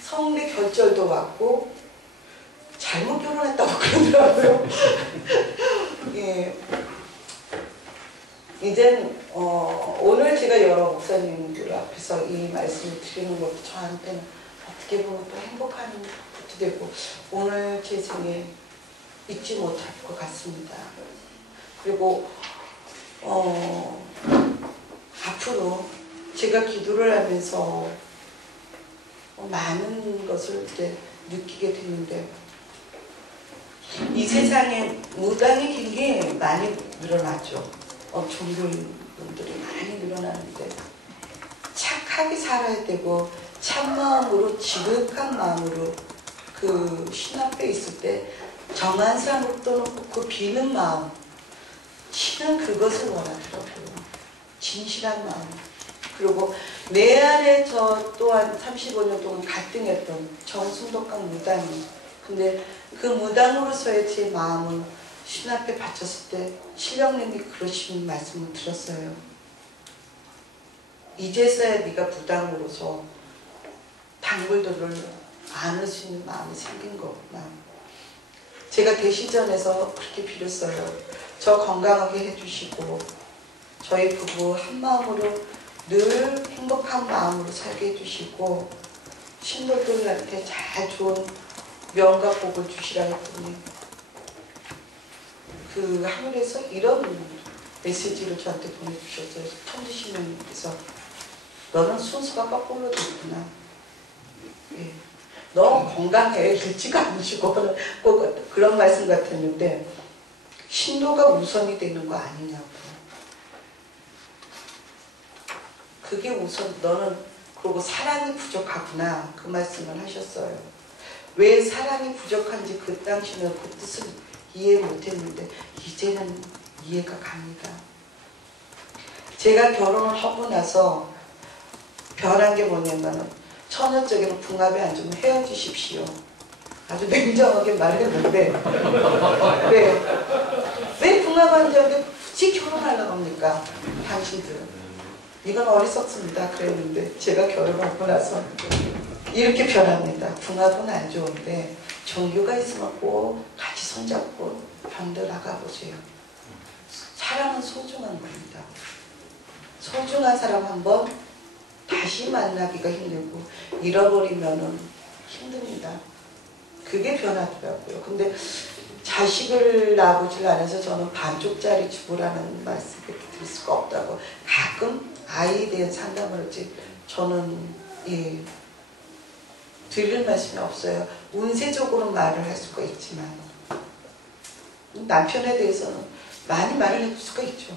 성대 결절도 왔고 잘못 결혼했다고 그러더라고요. 예. 이젠 오늘 제가 여러 목사님들 앞에서 이 말씀을 드리는 것도 저한테는 어떻게 보면 또 행복한 것도 되고 오늘 제 생에 잊지 못할 것 같습니다. 그리고 앞으로 제가 기도를 하면서 많은 것을 이제 느끼게 됐는데 이 세상에 무당이 굉장히 많이 늘어났죠. 종교인분들이 많이 늘어나는데 착하게 살아야 되고 참마음으로 지극한 마음으로 그 신 앞에 있을 때 정한 사람을 떠놓고 그 비는 마음 신은 그것을 원하더라고요. 진실한 마음. 그리고 내 안에 저 또한 35년 동안 갈등했던 정순덕강 무당이 근데 그 무당으로서의 제 마음은 신 앞에 바쳤을 때 신령님이 그러신 말씀을 들었어요. 이제서야 네가 무당으로서 단골들을 안을 수 있는 마음이 생긴 거구나. 제가 대시전에서 그렇게 빌었어요. 저 건강하게 해주시고 저희 부부 한마음으로 늘 행복한 마음으로 살게 해주시고 신도들한테 잘 좋은 명과 복을 주시라 했더니 그 하늘에서 이런 메시지를 저한테 보내주셨어요. 천지신령님께서 너는 순수가 거꾸로 됐구나. 예. 너 건강해. 늙지가 않으시고 꼭 그런 말씀 같았는데 신도가 우선이 되는 거 아니냐고. 그게 우선 너는 그리고 사랑이 부족하구나. 그 말씀을 하셨어요. 왜 사랑이 부족한지 그 당시는 그 뜻을 이해 못했는데 이제는 이해가 갑니다. 제가 결혼을 하고 나서 변한 게 뭐냐면 처녀적인 궁합에 앉으면 헤어지십시오. 아주 냉정하게 말했는데 왜 궁합 앉았는데 굳이 결혼하려고 합니까? 당신들은. 이건 어리석습니다. 그랬는데 제가 결혼하고 나서 이렇게 변합니다. 궁합은 안 좋은데 종교가 있으면 꼭 같이 손잡고 병들 나가보세요. 사랑은 소중한 겁니다. 소중한 사람 한번 다시 만나기가 힘들고 잃어버리면은 힘듭니다. 그게 변하더라고요. 근데 자식을 낳아보질 않아서 저는 반쪽짜리 주부라는 말씀밖에 드릴 수가 없다고 가끔 아이에 대한 상담을 하지 저는 예, 드릴 말씀이 없어요. 운세적으로 말을 할 수가 있지만 남편에 대해서는 많이 말을 해줄 수가 있죠.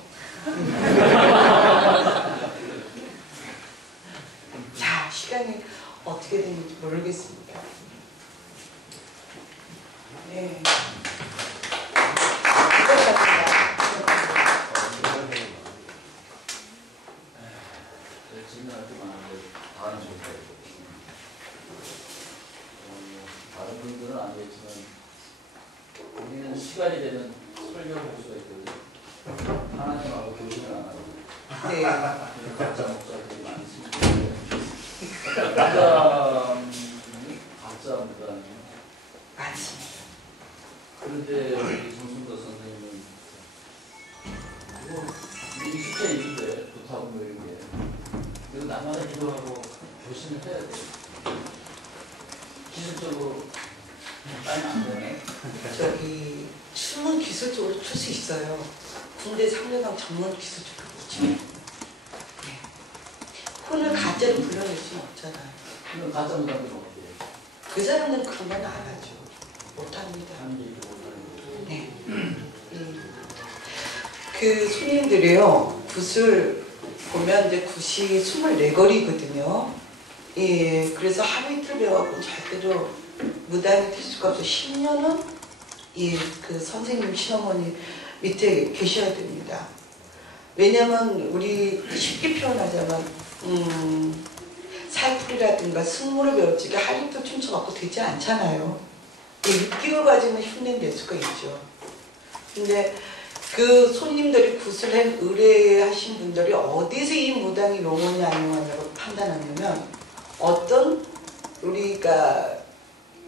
자, 시간이 어떻게 되는지 모르겠습니다. 네. 질문할 게 많은데 다른 정도. 다른 분들은 아니겠지만 우리는 시간이 되면 설명을 할 수가 있거든요. 하나님하고 교신을 안 하고 네. 가짜 목사들이 많습니다. 가짜 무당. 맞습니다. 그런데 우리 정순도 선생님은 이거 익숙해 있는데 부탁은 뭐 이런 게 그리고 나만의 기도하고 교신을 해야 돼. 기술적으로 따면 안 되네. 저기 춤은 기술적으로 출 수 있어요. 군대 3년간 전문 기술적으로 춤. 네. 혼을 가짜로 불러낼 수는 없잖아요. 그럼 가짜 무당들은 어떻게 해요? 그 사람들은 그런 건 안 하죠. 못합니다. 하는 얘기를 못하는 거예요. 네. 그 손님들이요, 굿을 보면 이제 굿이 24거리거든요. 예, 그래서 하루 이틀 배워갖고 절대로 무당이 될 수가 없어요. 10년은 예, 그 선생님 시어머니 밑에 계셔야 됩니다. 왜냐면 우리 쉽게 표현하자면 살풀이라든가 승무를 배웠지 하루 이틀 춤춰갖고 되지 않잖아요. 예, 6개월 과정은 흉내낼 수가 있죠. 근데 그 손님들이 굿을 의뢰하신 분들이 어디서 이 무당이 용언이 안 용언이라고 판단하냐면 어떤 우리가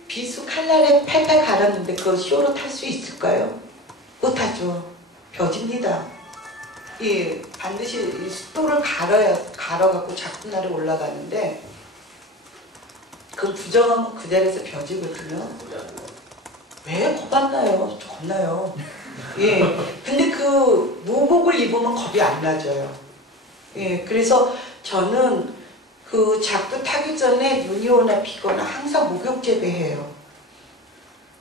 비수 칼날에 팔팔 갈았는데 그걸 쇼로 탈 수 있을까요? 못하죠. 벼집니다. 예, 반드시 이 숫도를 갈아갖고 작품날에 올라가는데 그 부정하면 그 자리에서 벼지거든요. 왜 겁안나요? 저 겁나요. 예, 근데 그 무복을 입으면 겁이 안 나져요. 예, 그래서 저는 그 작두 타기 전에 눈이 오나 비거나 항상 목욕 재배해요.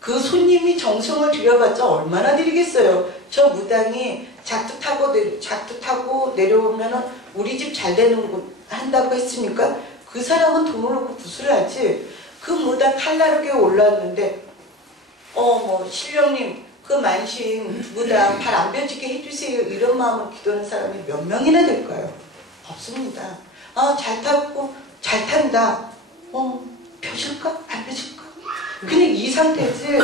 그 손님이 정성을 들여봤자 얼마나 드리겠어요. 저 무당이 작두 타고 내려오면은 우리 집 잘 되는 곳 한다고 했으니까 그 사람은 돈을 놓고 구슬을 하지. 그 무당 칼날에 올랐는데 뭐 신령님 그 만신 무당 발 안 펴지게 해주세요 이런 마음으로 기도하는 사람이 몇 명이나 될까요? 없습니다. 잘 탔고 잘 탄다. 펴질까? 안 펴질까? 그냥 이 상태지.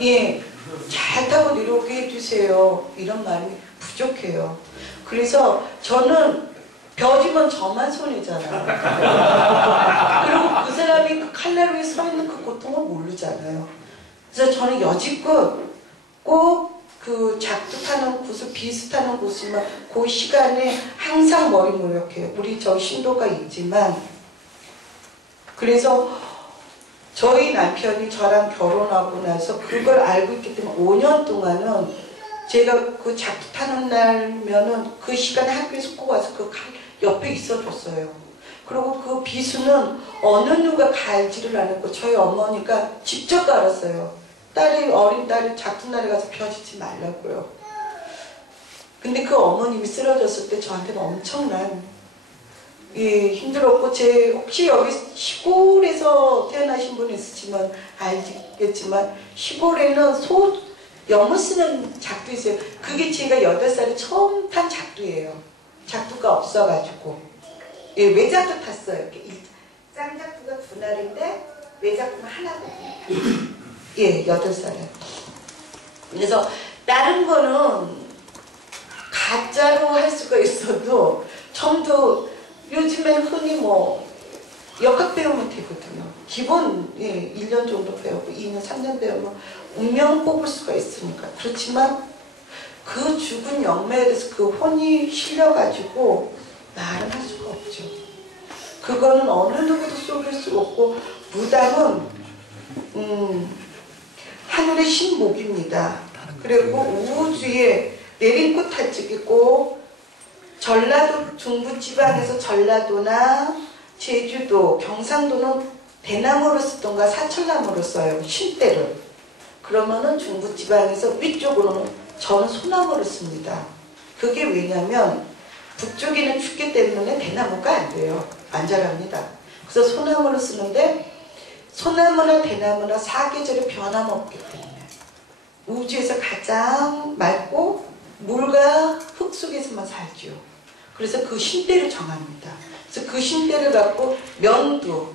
예, 잘 타고 내려오게 해주세요. 이런 마음이 부족해요. 그래서 저는 벼지면 저만 손해잖아요. 그리고 그 사람이 그 칼날 위에 서 있는 그 고통을 모르잖아요. 그래서 저는 여지껏 꼭 그 작두 타는 곳을 비슷하는 곳이면 그 시간에 항상 머리 모욕해요. 우리 저 신도가 있지만 그래서 저희 남편이 저랑 결혼하고 나서 그걸 알고 있기 때문에 5년 동안은 제가 그 작두 타는 날면은 그 시간에 학교에서 꼭 와서 그 옆에 있어줬어요. 그리고 그 비수는 어느 누가 갈지를 않았고 저희 어머니가 직접 갈았어요. 어린 딸이 작두날에 가서 펴지지 말라고요. 근데 그 어머님이 쓰러졌을 때 저한테는 엄청난 힘들었고 혹시 여기 시골에서 태어나신 분 있으시면 알겠지만 시골에는 염을 쓰는 작두 있어요. 그게 제가 8살에 처음 탄 작두예요. 작두가 없어가지고 외작두 탔어요. 쌍작두가 2날인데 외작두는 하나거든요. 예, 8살에. 그래서 다른 거는 가짜로 할 수가 있어도 처음도 요즘엔 흔히 역학 배우면 되거든요. 기본 1년 정도 배우고 2년, 3년 배우면 운명 뽑을 수가 있으니까. 그렇지만 그 죽은 영매에 대해서 그 혼이 실려가지고 말은 할 수가 없죠. 그거는 어느 누구도 속일 수가 없고 무당은 하늘의 신목입니다. 그리고 우주에 내린 꽃 한쪽이고 전라도 중부지방에서 전라도나 제주도, 경상도는 대나무로 쓰던가 사철나무로 써요. 쉰대를. 그러면은 중부지방에서 위쪽으로는 저는 소나무를 씁니다. 그게 왜냐면 북쪽에는 춥기 때문에 대나무가 안 돼요. 안 자랍니다. 그래서 소나무를 쓰는데 소나무나 대나무나 사계절에 변함없기 때문에 우주에서 가장 맑고 물과 흙 속에서만 살죠. 그래서 그 쉰대를 정합니다. 그래서 그 신대를 갖고 명두,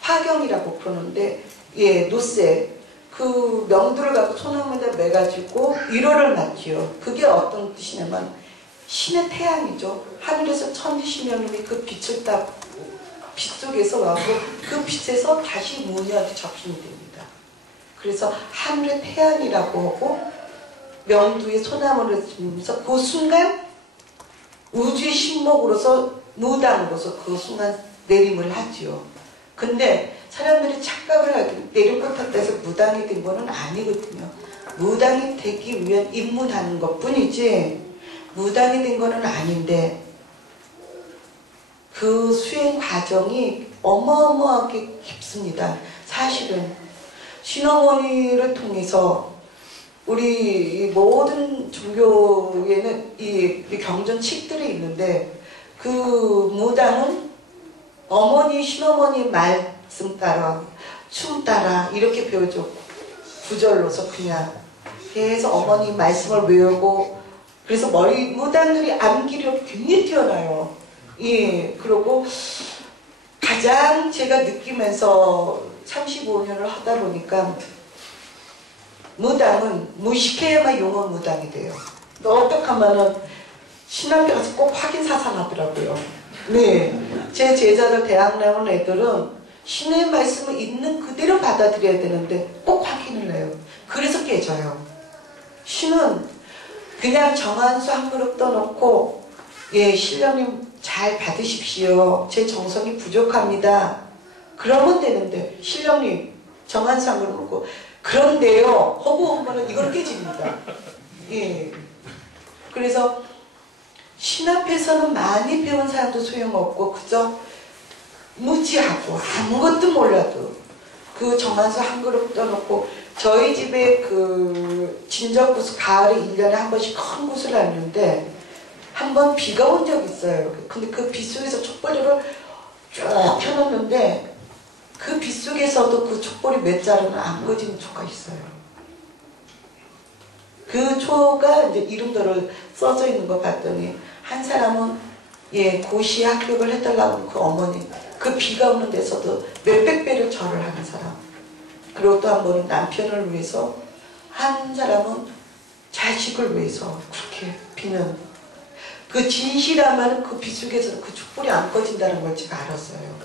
화경이라고 부르는데, 예, 노쇠. 그 명두를 갖고 소나무에다 매가지고 위로를 맞지요. 그게 어떤 뜻이냐면, 신의 태양이죠. 하늘에서 천지신명님이 그 빛을 딱, 빛 속에서 와고, 그 빛에서 다시 무녀한테 접신이 됩니다. 그래서 하늘의 태양이라고 하고, 명두의 소나무를 주면서 그 순간, 우주의 신목으로서, 무당으로서 그 순간 내림을 하지요. 근데 사람들이 착각을 하기, 내림꽃 해서 무당이 된 거는 아니거든요. 무당이 되기 위한 입문하는 것 뿐이지, 무당이 된 거는 아닌데, 그 수행 과정이 어마어마하게 깊습니다. 사실은 신어머니를 통해서 우리 모든 종교에는 이 경전 칙들이 있는데, 그 무당은 어머니, 신어머니 말씀 따라, 춤 따라 이렇게 배우죠. 구절로서 그냥 계속 어머니 말씀을 외우고, 그래서 무당들이 암기력 굉장히 뛰어나요. 예, 그리고 가장 제가 느끼면서 35년을 하다 보니까 무당은 무식해야만 용어 무당이 돼요. 어떻게 하면은 신 앞에 가서 꼭 확인 사상하더라고요. 네, 제 제자들 대학 나온 애들은 신의 말씀을 있는 그대로 받아들여야 되는데 꼭 확인을 해요. 그래서 깨져요. 신은 그냥 정한수 한 그릇 떠놓고, 예, 신령님 잘 받으십시오. 제 정성이 부족합니다. 그러면 되는데, 신령님 정한수 한 그릇 먹고, 그런데요, 허구하면은 이걸 깨집니다. 예. 그래서 신 앞에서는 많이 배운 사람도 소용없고, 그저 무지하고 아무것도 몰라도 그 정한수 한 그릇 떠놓고, 저희 집에 그 진적구슬 가을에 1년에 한 번씩 큰 구슬을 하는데, 한 번 비가 온 적이 있어요. 근데 그 빗 속에서 촛불을 쭉 켜놓는데, 그 빗 속에서도 그 촛불이 몇 자루는 안 꺼지는 초가 있어요. 그 초가 이제 이름들을 써져 있는 거 봤더니, 한 사람은 예, 고시에 합격을 해달라고 그 어머니, 그 비가 오는 데서도 몇백 배를 절을 하는 사람. 그리고 또 한 번은 남편을 위해서, 한 사람은 자식을 위해서 그렇게 비는, 그 진실하면 그 빛 속에서는 그 촛불이 안 꺼진다는 걸 제가 알았어요.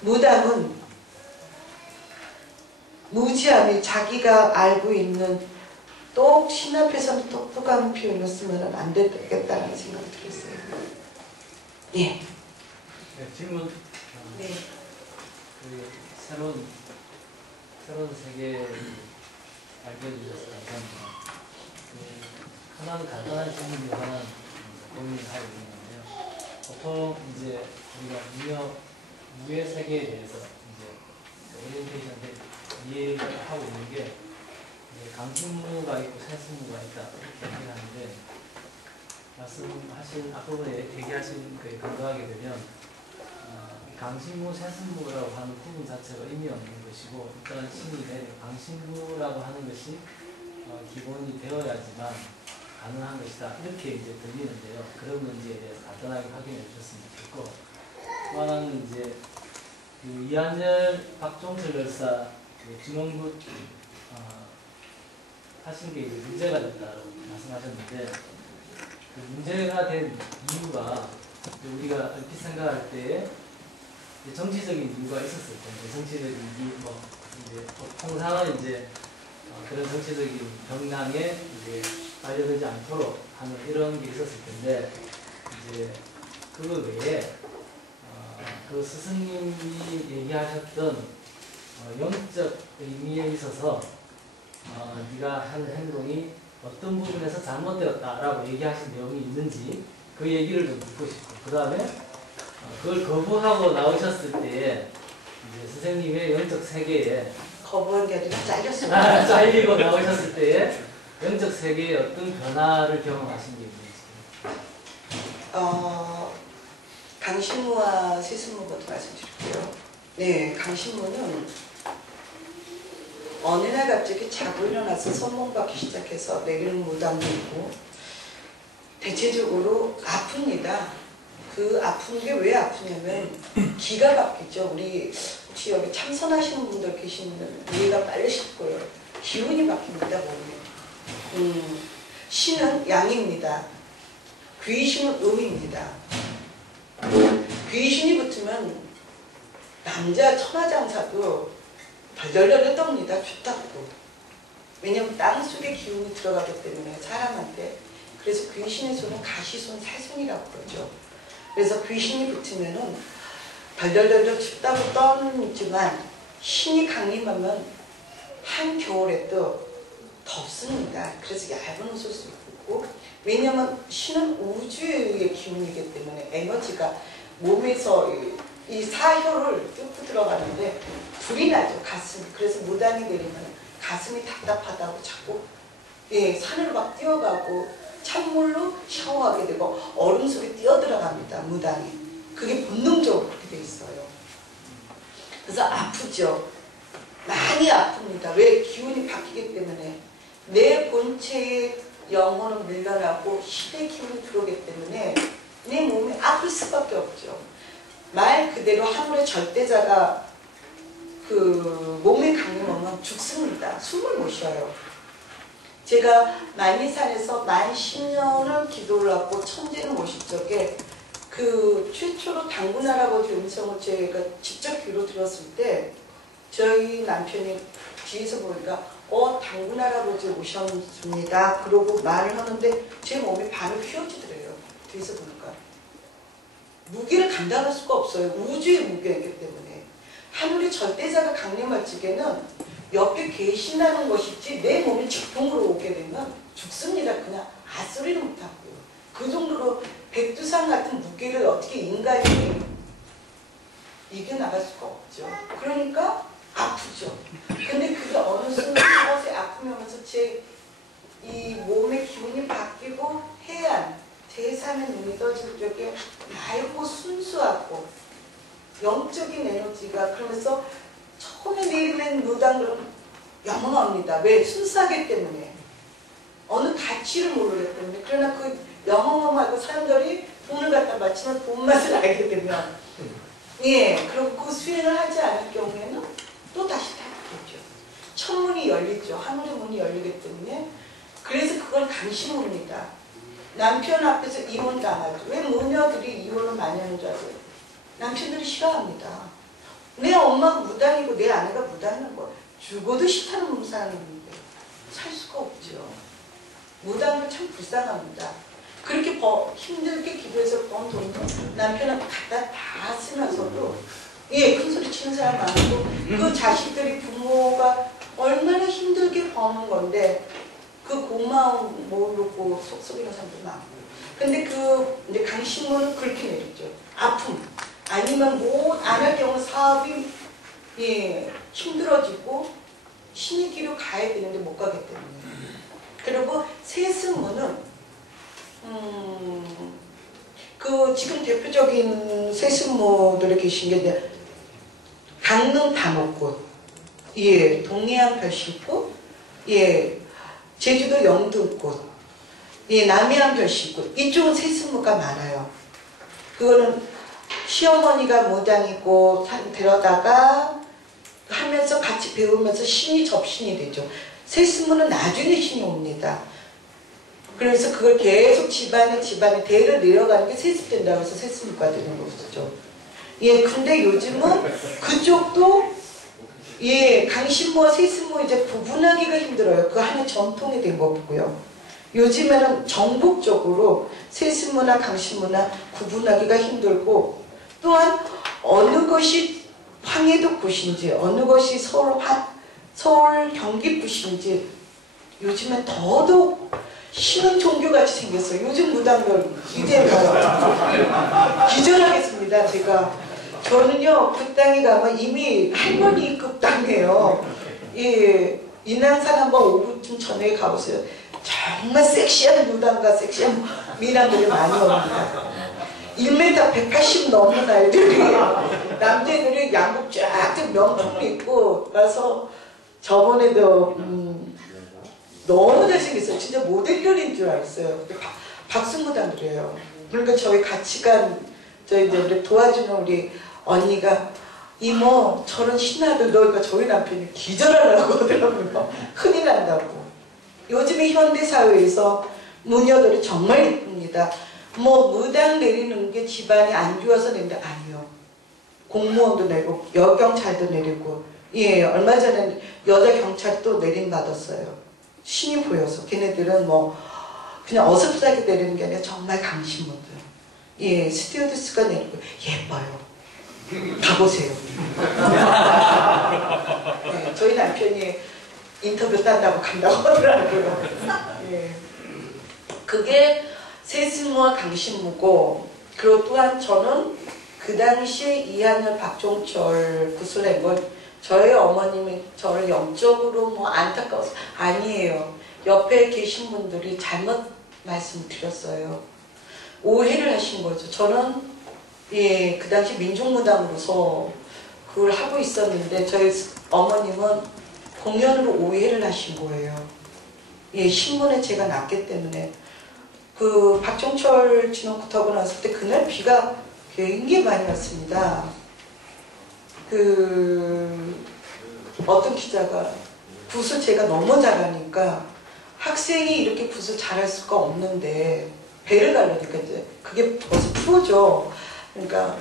무당은 무지함이 자기가 알고 있는 또 신 앞에서는 똑똑한 표현을 쓰면 안 되겠다는 생각이 들었어요. 예. 네, 질문. 네. 그 새로운 세계 알려주셔서 감사합니다. 하나는 간단한 질문이 하나 고민을 하고 있는데요. 보통 이제 우리가 무의 세계에 대해서 이제 오리엔테이션 이해를 하고 있는 게 이제 강신무가 있고 세신무가 있다 이렇게 얘기를 하는데, 말씀하신 앞부분에 얘기하신 그 간과하게 되면 강신무, 세신무라고 하는 구분 자체가 의미 없는 것이고, 일단 신이 내린 강신무라고 하는 것이 기본이 되어야지만 가능한 것이다 이렇게 이제 들리는데요. 그런 문제에 대해서 간단하게 확인해 주셨으면 좋겠고, 또 하나는 이제 그 이한열 박종철 열사 준원굿 하신 게 이제 문제가 됐다고 말씀하셨는데, 그 문제가 된 이유가 우리가 얼핏 생각할 때 정치적인 이유가 있었을 텐데, 정치적인 이유, 뭐 이제 통상은 이제 그런 정치적인 경랑에 이제 알려되지 않도록 하는 이런 게 있었을 텐데, 이제 그거 외에 그 스승님이 얘기하셨던 영적 의미에 있어서 네가 한 행동이 어떤 부분에서 잘못되었다라고 얘기하신 내용이 있는지 그 얘기를 좀 듣고 싶고, 그 다음에 그걸 거부하고 나오셨을 때에 이제 선생님의 영적 세계에 거부한 게 아니라 잘렸습니다. 잘리고 나오셨을 때에 영적 세계에 어떤 변화를 경험하신 게 있는지. 강신무와 세신무부터 말씀드릴게요. 네, 강신무는 어느 날 갑자기 자고 일어나서 손목 받기 시작해서 내리는 무당도 있고, 대체적으로 아픕니다. 그 아픈 게 왜 아프냐면 기가 바뀌죠. 우리 혹시 여기 참선하시는 분들 계시면 이해가 빠르실 거예요. 기운이 바뀝니다, 몸에. 신은 양입니다. 귀신은 음입니다. 귀신이 붙으면 남자 천하장사도 덜덜덜 떱니다. 죽다고. 왜냐면 땅속에 기운이 들어가기 때문에 사람한테. 그래서 귀신의 손은 가시손, 살손이라고 그러죠. 그래서 귀신이 붙으면은 덜덜덜 춥다고 떠지만 신이 강림하면 한겨울에도 덥습니다. 그래서 얇은 옷을 입고, 왜냐면 신은 우주의 기운이기 때문에 에너지가 몸에서 이 사혈을 뚫고 들어가는데 불이 나죠. 가슴. 그래서 무당이 되려면 가슴이 답답하다고 자꾸 산으로 막 뛰어가고 찬물로 샤워하게 되고 얼음 속에 뛰어들어갑니다. 무당이. 그게 본능적으로 그렇게 돼 있어요. 그래서 아프죠. 많이 아픕니다. 왜? 기운이 바뀌기 때문에. 내 본체의 영혼은 밀려나고 신의 기운이 들어오기 때문에 내 몸이 아플 수밖에 없죠. 말 그대로 하늘의 절대자가 그 몸에 강림하면 죽습니다. 숨을 못 쉬어요. 제가 만리산에서 만 10년을 기도를 하고 천재는 오실 적에 그 최초로 당군 할아버지 음성을 제가 직접 귀로 들었을 때 저희 남편이 뒤에서 보니까 당군 할아버지 오셨습니다. 그러고 말을 하는데 제 몸이 반을 휘어지더래요. 뒤에서 보니까. 무게를 감당할 수가 없어요. 우주의 무게이기 때문에. 하늘의 절대자가 강림할 적에는 옆에 계신다는 것이지 내 몸이 직통으로 오게 되면 죽습니다. 그냥 아소리를 못하고요. 그 정도로 백두산 같은 무게를 어떻게 인간이 이겨나갈 수가 없죠. 그러니까 아프죠. 근데 그게 어느 순간 그것에 아픔이 오면서 제 이 몸의 기운이 바뀌고 해안, 제3의 눈이 떠질 적에 맑고 순수하고 영적인 에너지가 그러면서 처음에 내리는 무당들은 영원합니다. 왜? 순수하기 때문에. 어느 가치를 모르기 때문에. 그러나 그 영원하고 사람들이 돈을 갖다 바치면 돈 맛을 알게 되면 그리고 그 수행을 하지 않을 경우에는 또 다시 닫히죠. 천문이 열리죠. 하늘의 문이 열리기 때문에. 그래서 그걸 강심합니다. 남편 앞에서 이혼당하죠. 왜 모녀들이 이혼을 많이 하는 줄 아세요? 남편들이 싫어합니다. 내 엄마가 무당이고 내 아내가 무당인 거 죽어도 싫다는 놈 사람인데 살 수가 없죠. 무당은 참 불쌍합니다. 그렇게 힘들게 기도해서 번 돈도 남편한테 갖다 다 쓰면서도 큰 소리 치는 사람 많고 그 자식들이 부모가 얼마나 힘들게 버는 건데 그 고마움 모르고 속썩이는 사람도 많고. 근데 이제 강신문은 그렇게 내렸죠. 아픔. 아니면 뭐 안 할 경우 사업이 힘들어지고 신의 길로 가야 되는데 못 가기 때문에. 그리고 세승문은 그 지금 대표적인 세승모들이 계신 게 강릉 단오꽃, 동해안 별신꽃, 제주도 영등꽃, 남해안 별신꽃. 이쪽은 세승모가 많아요. 그거는 시어머니가 무당이고 데려다가 하면서 같이 배우면서 신이 접신이 되죠. 세승문은 나중에 신이 옵니다. 그래서 그걸 계속 집안에 대를 내려가는 게 세습된다고 해서 세승문가 되는 거죠. 근데 요즘은 그쪽도 강신모와 세승모 이제 구분하기가 힘들어요. 그 하나의 전통이 된 거고요. 요즘에는 전국적으로 세승모나 강신모나 구분하기가 힘들고, 또한 어느 것이 황해도 굿인지 어느 것이 서울 경기 굿인지 요즘엔 더더욱 신흥 종교같이 생겼어요. 요즘 무당들 기대가 기절하겠습니다. 저는요 그 땅에 가면 이미 할머니급 땅이에요. 인왕산 한번 5분쯤 전에 가보세요. 정말 섹시한 무당과 섹시한 미남들이 많이 옵니다. 1m 180 넘는 아이들이 남자들이 양복 쫙쫙 명품을 입고 와서 저번에도 너무 잘생겼어요. 진짜 모델결인 줄 알았어요. 박수무당들이에요. 그러니까 저희 같이 간 저희 이제 우리 도와주는 우리 언니가 이모 저런 신나들 넣으니까 저희 남편이 기절하려고 하더라고요. 큰일 난다고. 요즘에 현대사회에서 무녀들이 정말 예쁩니다. 뭐 무당 내리는 게 집안이 안 좋아서 내는데 아니요. 공무원도 내리고 여경찰도 내리고 예 얼마 전에 여자 경찰이 또 내림받았어요. 신이 보여서 걔네들은 뭐 그냥 어설프게 내리는 게 아니라 정말 강신분들. 예 스튜어디스가 내리고 예뻐요. 가보세요. 네, 저희 남편이 인터뷰 딴다고 간다고 하더라고요. 예. 그게 세승무와 강신무고 그리고 또한 저는 그 당시에 이하늘 박종철 구슬낸 저희 어머님이 저를 영적으로 뭐 안타까워서 아니에요. 옆에 계신 분들이 잘못 말씀드렸어요. 오해를 하신 거죠. 저는 예, 그 당시 민족무당으로서 그걸 하고 있었는데 저희 어머님은 공연으로 오해를 하신 거예요. 예, 신문에 제가 났기 때문에 그 박종철 진원쿠 하고 나왔을 때 그날 비가 굉장히 많이 왔습니다. 그 어떤 기자가 붓을 제가 너무 잘하니까 학생이 이렇게 붓을 잘할 수가 없는데 배를 가려니까 이제 그게 벌써 프로죠. 그러니까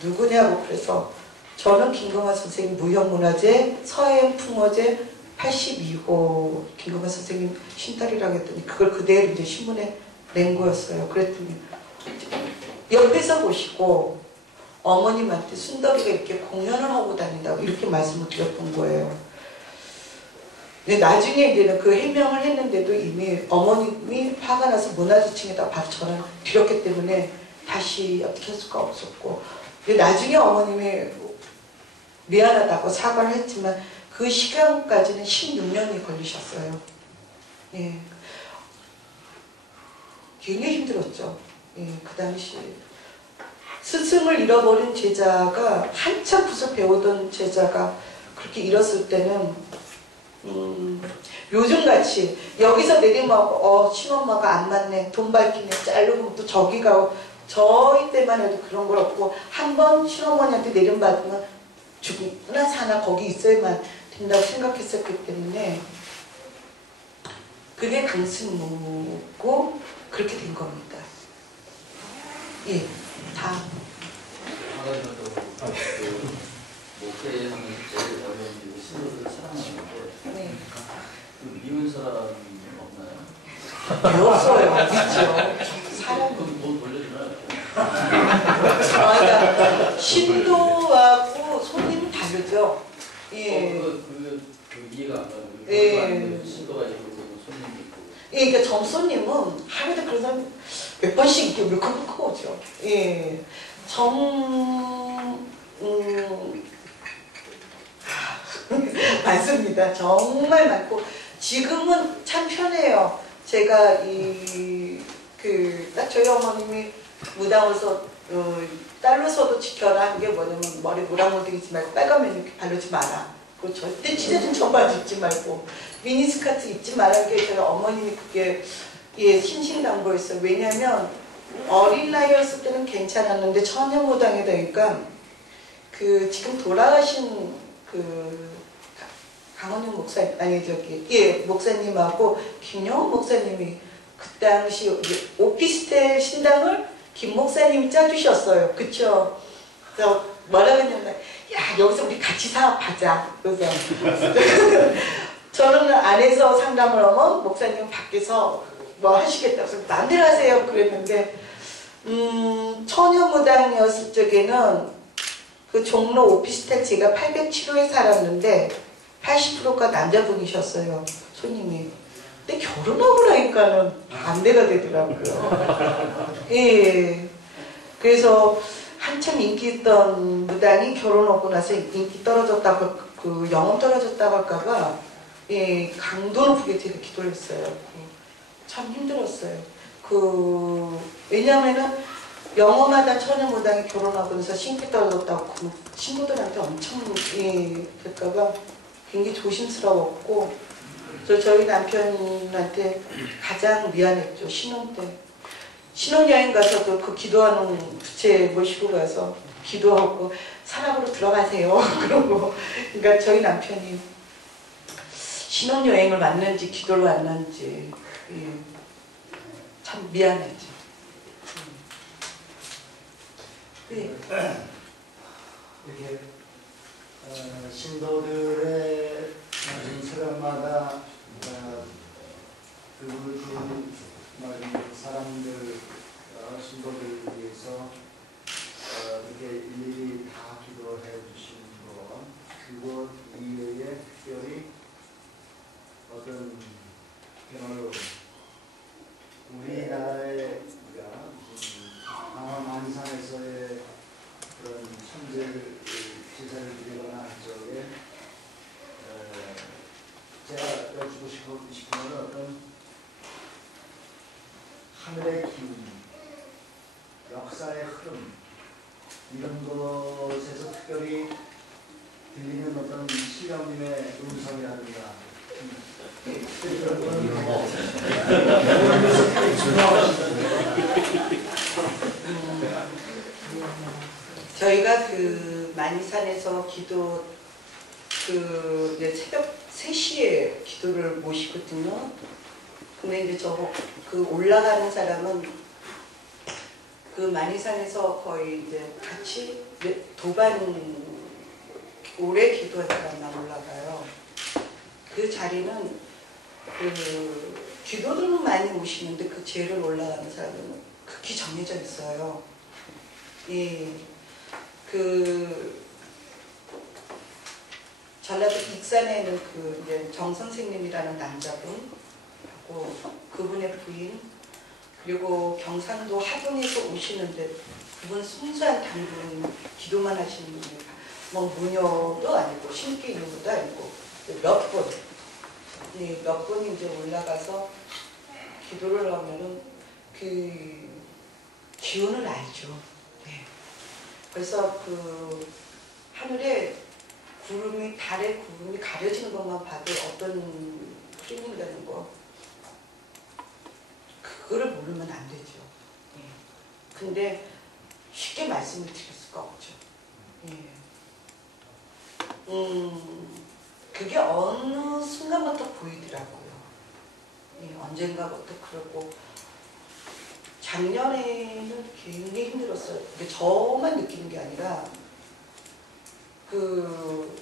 누구냐고 그래서 저는 김금화 선생님 무형문화재 서해안 풍어제 82호 김금화 선생님 신딸이라고 했더니 그걸 그대로 이제 신문에 낸 거였어요. 그랬더니 옆에서 보시고 어머님한테 순덕이가 이렇게 공연을 하고 다닌다고 이렇게 말씀을 드렸던 거예요. 근데 나중에 이제는 그 해명을 했는데도 이미 어머님이 화가 나서 문화재청에다 바로 전화를 드렸기 때문에 다시 어떻게 할 수가 없었고 근데 나중에 어머님이 미안하다고 사과를 했지만 그 시간까지는 16년이 걸리셨어요. 예. 굉장히 힘들었죠. 예, 그 당시 스승을 잃어버린 제자가 한참 붓을 배우던 제자가 그렇게 잃었을 때는 요즘같이 여기서 내리면 친엄마가 안 맞네 돈 밝히네 자르고 또 저기 가고 저희 때만 해도 그런 걸 없고 한 번 친어머니한테 내림받으면 죽으나 사나 거기 있어야만 된다고 생각했었기 때문에 그게 강승무고 그렇게 된 겁니다. 예, 다음. 한 가지만 더 목회하면 제일 어려운 게 신도를 사랑하는데 네. 그 미운 사람이 없나요? 배웠어요. 그렇죠. 사람 그럼 돈 돌려주나요? 그러니까 신도하고 손님은 다르죠. 예. 그 이해가 안 가요. 예. 신도가 있고 손님이 있고. 예, 그러니까 점손님은 하루에 그런 사람 몇 번씩 이렇게 물고물고 오죠. 예. 많습니다. 정말 많고 지금은 참 편해요. 제가 딱 저희 어머님이 무당으로서 딸로서도 지켜라 하는 게 뭐냐면 머리 노랑머리이지 말고 빨간 면이 이렇게 바르지 마라. 그리고 절대 찢어진 청바지 입지 말고 미니스커트 입지 말라는 게 저희 어머님이 그게 예, 신신당부였어요. 왜냐면 어린 나이였을 때는 괜찮았는데 처녀무당이 되니까 그 지금 돌아가신 그 강원영 목사님 아니 저기 예 목사님하고 김영훈 목사님이 그 당시 오피스텔 신당을 김 목사님이 짜주셨어요. 그쵸? 그래서 뭐라 그랬냐면 야 여기서 우리 같이 사업하자. 그래서 저는 안에서 상담을 하면 목사님은 밖에서 뭐 하시겠다고 해서 마음대로 하세요. 그랬는데 처녀무당이었을 적에는 그 종로 오피스텔 제가 807호에 살았는데 80%가 남자분이셨어요. 손님이. 근데 결혼하고 나니까는 반대가 되더라고요. 예. 그래서 한참 인기 있던 무당이 결혼하고 나서 인기 떨어졌다고, 그 영혼 떨어졌다고 할까봐, 예, 강도 높게 제가 기도를 했어요. 참 힘들었어요. 왜냐면은 영어마다 처녀무당이 결혼하고 나서 신기 떨어졌다고 그 친구들한테 엄청, 예, 될까봐 굉장히 조심스러웠고, 저희 남편한테 가장 미안했죠. 신혼 때. 신혼여행 가서도 그 기도하는 부채 모시고 가서 기도하고 사랑으로 들어가세요. 그러고 그러니까 저희 남편이 신혼여행을 왔는지 기도를 왔는지 예, 참 미안했죠. 네. 이렇게 신도들의 새벽마다 그 사람들 신도들을 위해서 이렇게 일일이 다 기도해 주시는 것 그것 이외에 특별히 어떤 정말로 우리나라의 강원 안산에서의 그런 천재를 제사를 드리거나 할 적에 제가 여쭈고 싶은 건 어떤 하늘의 기운, 역사의 흐름 이런 것에서 특별히 들리는 어떤 신령님의 음성이라든가 저희가 그 만이산에서 기도 그 이제 새벽 3시에 기도를 모시거든요. 근데 이제 그 올라가는 사람은 그 만이산에서 거의 이제 같이 도반 오래 기도한 사람만 올라가요. 그 자리는 그 기도들은 많이 오시는데 그 제를 올라가는 사람은 극히 정해져 있어요. 예, 그 전라도 익산에는 그 이제 정 선생님이라는 남자분하고 그분의 부인 그리고 경상도 하동에서 오시는데 그분 순수한 단분 기도만 하시는 분이 뭐 무녀도 아니고 신기 유무도 아니고 몇 분, 네, 몇 분이 이제 올라가서 기도를 하면은 그 기운을 알죠. 네. 그래서 그 하늘에 구름이 달의 구름이 가려지는 것만 봐도 어떤 흐름인다는 거 그거를 모르면 안 되죠. 예. 근데 쉽게 말씀을 드릴 수가 없죠. 예. 그게 어느 순간부터 보이더라고요. 예, 언젠가부터 그러고 작년에는 굉장히 힘들었어요. 근데 저만 느끼는 게 아니라 그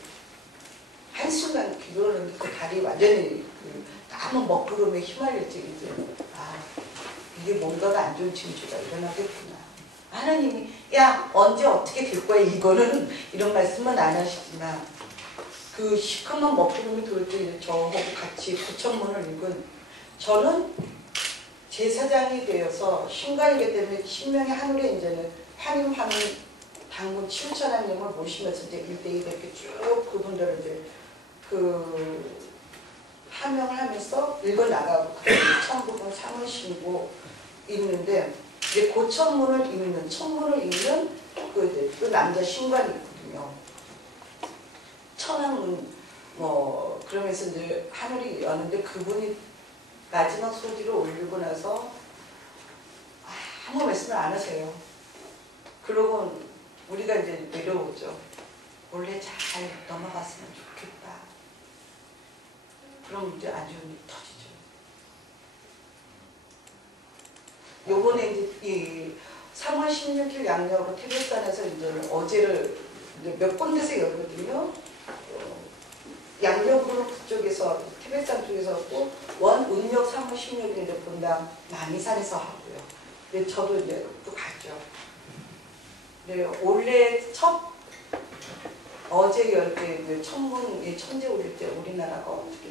한순간 기도를 하는데 그 달이 완전히 그 너무 먹구름에 휘말릴 때 이제 아 이게 뭔가가 안 좋은 징조가 일어나겠구나. 하나님이 야 언제 어떻게 될 거야 이거는 이런 말씀은 안 하시지만 그 시커먼 먹구름이 돌 때 이제 저하고 같이 구천문을 읽은 저는 제사장이 되어서 신관이기 때문에 신명의 하늘에 이제는 환임하는 당군 치우천하님을 모시면서 이제 1대2 이렇게 쭉 그분들을 이제 그 하명을 하면서 읽어 나가고 천부분 상을 신고 있는데 이제 고천문을 읽는 천문을 읽는 그 남자 신관이 있거든요. 천왕문 뭐 그러면서 이제 하늘이 여는데 그분이 마지막 소리를 올리고 나서 아무 말씀을 안 하세요. 그러고 우리가 이제 내려오죠. 원래 잘 넘어갔으면 좋겠다. 그럼 이제 안 좋은 일이 터지죠. 요번에 이제 이 3월 16일 양력으로 태백산에서 이제 어제를 이제 몇 군데서 열거든요. 양력으로 그쪽에서 태백산 쪽에서 하고 원운력 3월 16일 이제 본당 남이산에서 하고요. 근데 저도 이제 또 갔죠. 네, 원래 첫 어제 열 때 이제 천문에 천재 올릴 때 우리나라가 어떻게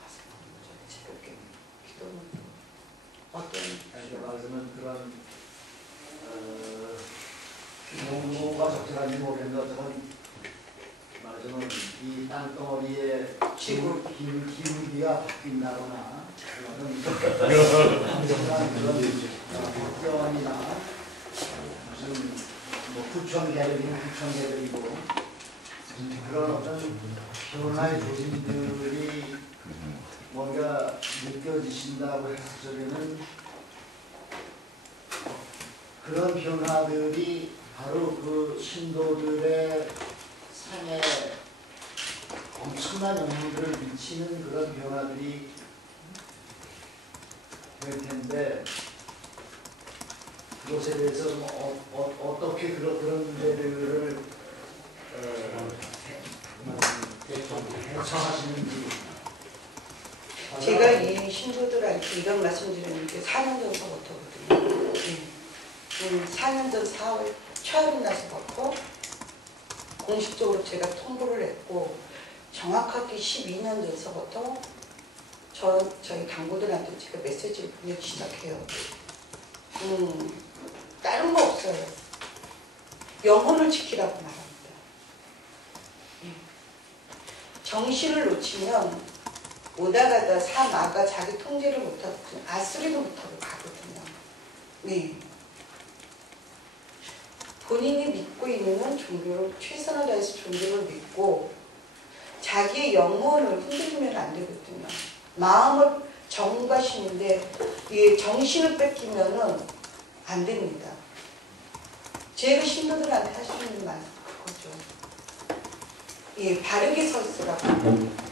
가서 새벽에 기도는 어떤 말씀은 그런 농도가 적절한지 모르겠는데 어쩌면 말하자면 이 땅덩어리에 기울기가 바뀐다거나 그런 엄청난 그런 박경이나 무슨 뭐 구청계열이면 구청계열이고 그런 어떤 변화의 조짐들이 뭔가 느껴지신다고 했을 적에는 그런 변화들이 바로 그 신도들의 삶에 엄청난 영향들을 미치는 그런 변화들이 될 텐데 그것에 대해서 어떻게 그런 데들을 대처하시는지. 제가 이 신도들한테 이런 말씀드리는 게 4년 전서부터거든요. 4년 전 4월 초합이 나서부터 공식적으로 제가 통보를 했고 정확하게 12년 전서부터 저희 당구들한테 제가 메시지를 보내기 시작해요. 다른 거 없어요. 영혼을 지키라고 말합니다. 정신을 놓치면 오다 가다 사마가 자기 통제를 못하고 아수리도 못하고 가거든요. 네. 본인이 믿고 있는 종교를 최선을 다해서 종교를 믿고 자기의 영혼을 흔들리면 안 되거든요. 마음을 정과 신인데 이 정신을 뺏기면은 안 됩니다. 제가 신도들한테 할 수 있는 말 그거죠. 예, 바르게 서 있으라고.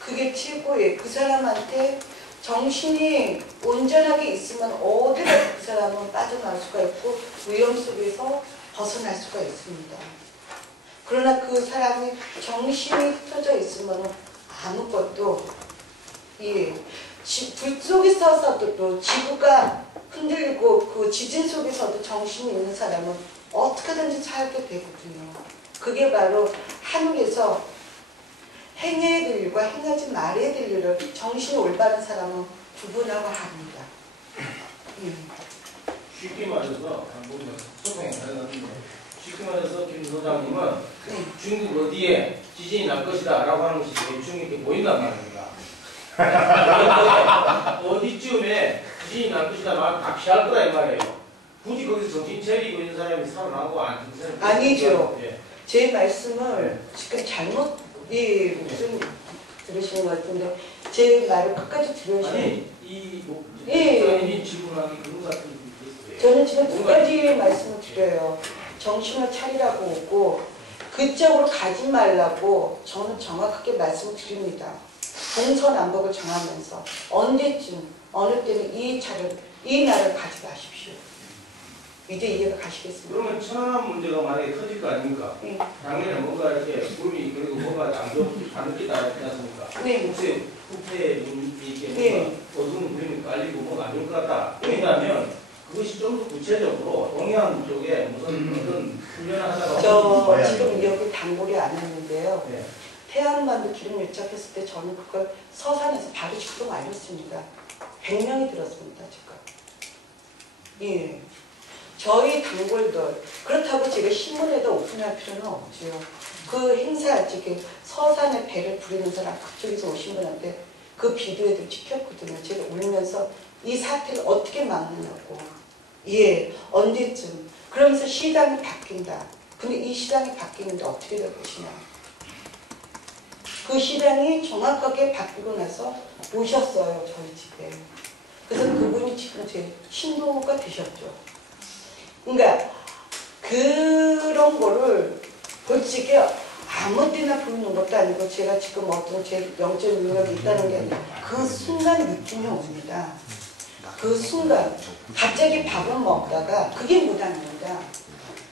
그게 최고의 그 사람한테 정신이 온전하게 있으면 어디라도 그 사람은 빠져나올 수가 있고 위험 속에서 벗어날 수가 있습니다. 그러나 그 사람이 정신이 흩어져 있으면 아무것도 불 속에서도 지구가 흔들리고 그 지진 속에서도 정신이 있는 사람은 어떻게든지 살게 되거든요. 그게 바로 하늘에서 행해야 될 일과 행하지 말아야 될 일을 정신이 올바른 사람은 구분하고 합니다. 쉽게 말해서 소통이 가능한데 쉽게 말해서 김 소장님은 중국 어디에 지진이 날 것이다 라고 하는 것이 대충 이렇게 보인단 말입니다. 어디쯤에 지진이 날 것이다 말 다 피할 거라 이 말이에요. 굳이 거기서 정신 차리고 있는 사람이 살아나고 안 듣는 사람이 아니죠. 예. 제 말씀을 지금 잘못 무슨 들으시는 것 같은데 제 말을 끝까지 들으시면 아니 이뭐 예. 질문하기 그런 같은 게 있어요. 저는 지금 두 가지 말씀을 드려요. 정신을 차리라고 오고 그쪽으로 가지 말라고 저는 정확하게 말씀을 드립니다. 동서남북을 정하면서 언제쯤 어느 때는 이 날을 가지 마십시오. 이제 이해가 가시겠습니까? 그러면 천안 문제가 만약에 커질 거 아닙니까? 네. 당연히 뭔가 이렇게 구름이 그리고 뭔가 안 좋은 반응이 나지 않습니까? 네. 혹시 후퇴 이렇게 네. 뭔가 어두운 구름이 깔리고 뭐가 안 좋을 것 같다. 왜냐하면 그것이 좀 더 구체적으로 동해안 쪽에 무슨 어떤 훈련을 하다가 저 지금 여기 단골이 안 했는데요. 네. 태안반도 기름 밀착했을 때 저는 그걸 서산에서 바로 직접 알렸습니다. 100명이 들었습니다, 지금. 예. 저희 단골들, 그렇다고 제가 신문에다 오픈할 필요는 없지요. 그 행사, 지금 서산에 배를 부리는 사람, 그쪽에서 오신 분한테 그 비디오에도 찍혔거든요. 제가 울면서 이 사태를 어떻게 막느냐고. 예, 언제쯤. 그러면서 시장이 바뀐다. 근데 이 시장이 바뀌는데 어떻게 될 것이냐. 그 시장이 정확하게 바뀌고 나서 오셨어요, 저희 집에. 그래서 그분이 지금 제 신도가 되셨죠. 그러니까 그런 거를 솔직히 아무 때나 부르는 것도 아니고 제가 지금 어떤 제 영적 능력이 있다는 게 아니라 그 순간 느낌이 옵니다. 그 순간 갑자기 밥을 먹다가 그게 무당입니다.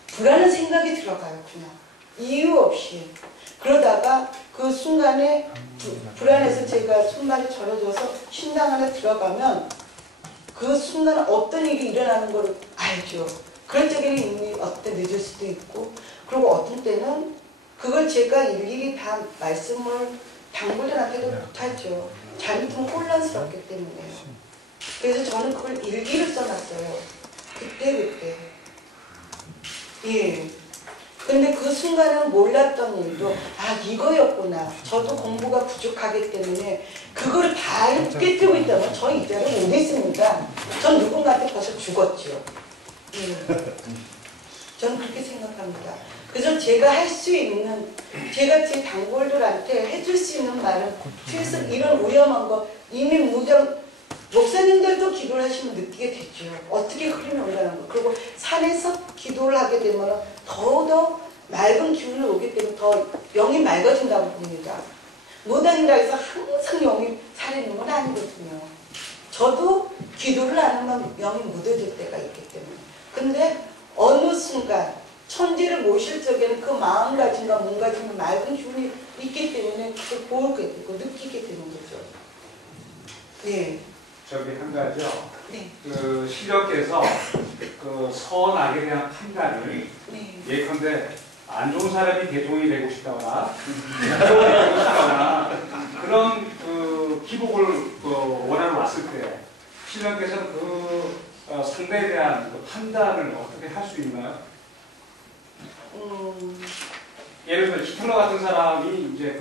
불안한 생각이 들어가요. 그냥 이유 없이. 그러다가 그 순간에 불안해서 제가 손발이 저려져서 신당 안에 들어가면 그 순간 어떤 일이 일어나는 걸 알죠. 그럴 적에는 이미 어떤 때 늦을 수도 있고, 그리고 어떤 때는 그걸 제가 일일이 다 말씀을 단골들한테도 못하죠. 잘못하면 혼란스럽기 때문에요. 그래서 저는 그걸 일기를 써놨어요. 그때. 예. 근데 그 순간은 몰랐던 일도 이거였구나. 저도 공부가 부족하기 때문에 그걸 다 깨뜨리고 있다면 저 이 자리에 못 있습니다. 전 누군가한테 벌써 죽었죠. 저는 그렇게 생각합니다. 그래서 제가 할 수 있는, 제가 제 단골들한테 해줄 수 있는 말은 최소 이런 위험한 거 이미 무당 목사님들도 기도를 하시면 느끼게 되죠. 어떻게 흐름이 온다는 거. 그리고 산에서 기도를 하게 되면 더더 맑은 기운이 오기 때문에 더 영이 맑아진다고 봅니다. 무당이라 해서 항상 영이 살아있는 건 아니거든요. 저도 기도를 안 하면 영이 묻어질 때가 있기 때문에. 근데 어느 순간 천지를 모실 적에는 그 마음가짐과 몸가짐이 맑은 기운이 있기 때문에 그걸 보게 되고 느끼게 되는 거죠. 네. 저기 한 가지요. 네. 그 신령께서 그 선악에 대한 판단을 네. 예컨대 안 좋은 사람이 대통령이 되고 싶다거나 되고 싶다거나 그런 그 기복을 원하러 왔을 때 신령께서는 그 상대에 대한 그 판단을 어떻게 할 수 있나요? 예를 들어 히틀러 같은 사람이 이제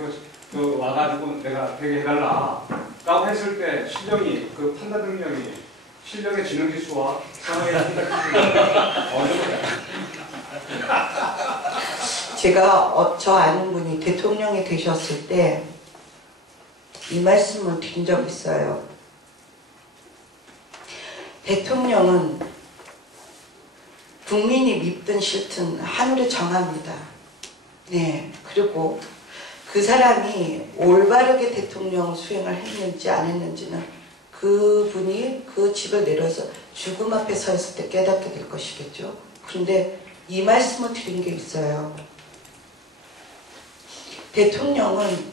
그 와가지고 내가 되게 해달라 라고 했을 때 신령이 그 판단 능력이 신령의 지능지수와 성의 어느 제가 저 아는 분이 대통령이 되셨을 때 이 말씀을 드린 적이 있어요. 대통령은 국민이 밉든 싫든 하늘이 정합니다. 네. 그리고 그 사람이 올바르게 대통령 수행을 했는지 안 했는지는 그분이 그 집을 내려서 죽음 앞에 서 있을 때 깨닫게 될 것이겠죠. 그런데 이 말씀을 드린 게 있어요. 대통령은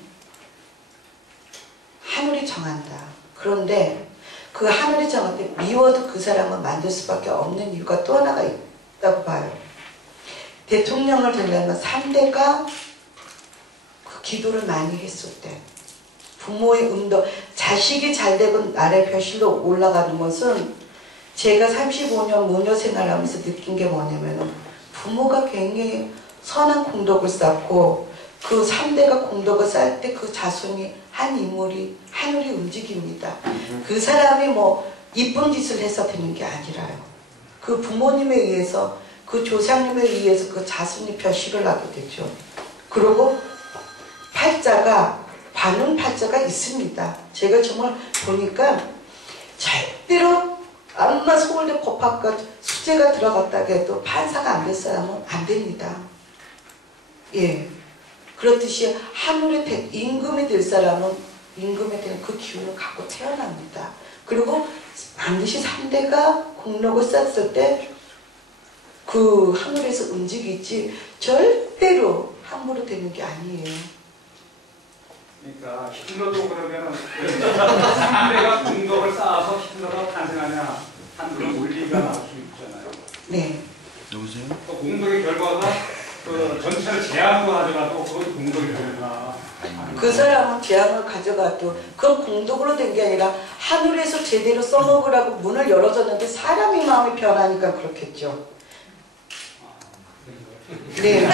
하늘이 정한다. 그런데 그 하늘이 정할 때 미워도 그 사람을 만들 수밖에 없는 이유가 또 하나가 있다고 봐요. 대통령을 되려면 3대가 그 기도를 많이 했을 때 부모의 응도, 자식이 잘되고 나라의 벼슬로 올라가는 것은 제가 35년 무녀 생활하면서 느낀 게 뭐냐면 부모가 굉장히 선한 공덕을 쌓고 그 3대가 공덕을 쌓을 때 그 자손이 한 인물이 하늘이 움직입니다. 그 사람이 뭐 이쁜 짓을 해서 되는 게 아니라요. 그 부모님에 의해서 그 조상님에 의해서 그 자손이 벼슬을 하게 되죠. 그리고 팔자가 관운 팔자가 있습니다. 제가 정말 보니까 절대로 아무나 서울대 법학과 수재가 들어갔다고 해도 판사가 안 될 사람은 안 됩니다. 예. 그렇듯이 하늘의 임금이 될 사람은 임금에 대한 그 기운을 갖고 태어납니다. 그리고 반드시 3대가 공력을 쌓았을 때 그 하늘에서 움직이지 절대로 함부로 되는 게 아니에요. 그러니까 히틀러도 그러면 3대가 공덕을 쌓아서 히틀러가 탄생하냐 한 그런 논리가 나올 수 있잖아요. 네. 여보세요? 또 공덕의 결과가 그 전체를 제한으로 가져가도 그것도 공덕이 되구나. 그 사람은 재앙을 가져가도 그건 공덕으로 된 게 아니라 하늘에서 제대로 써먹으라고 문을 열어줬는데 사람의 마음이 변하니까 그렇겠죠. 네.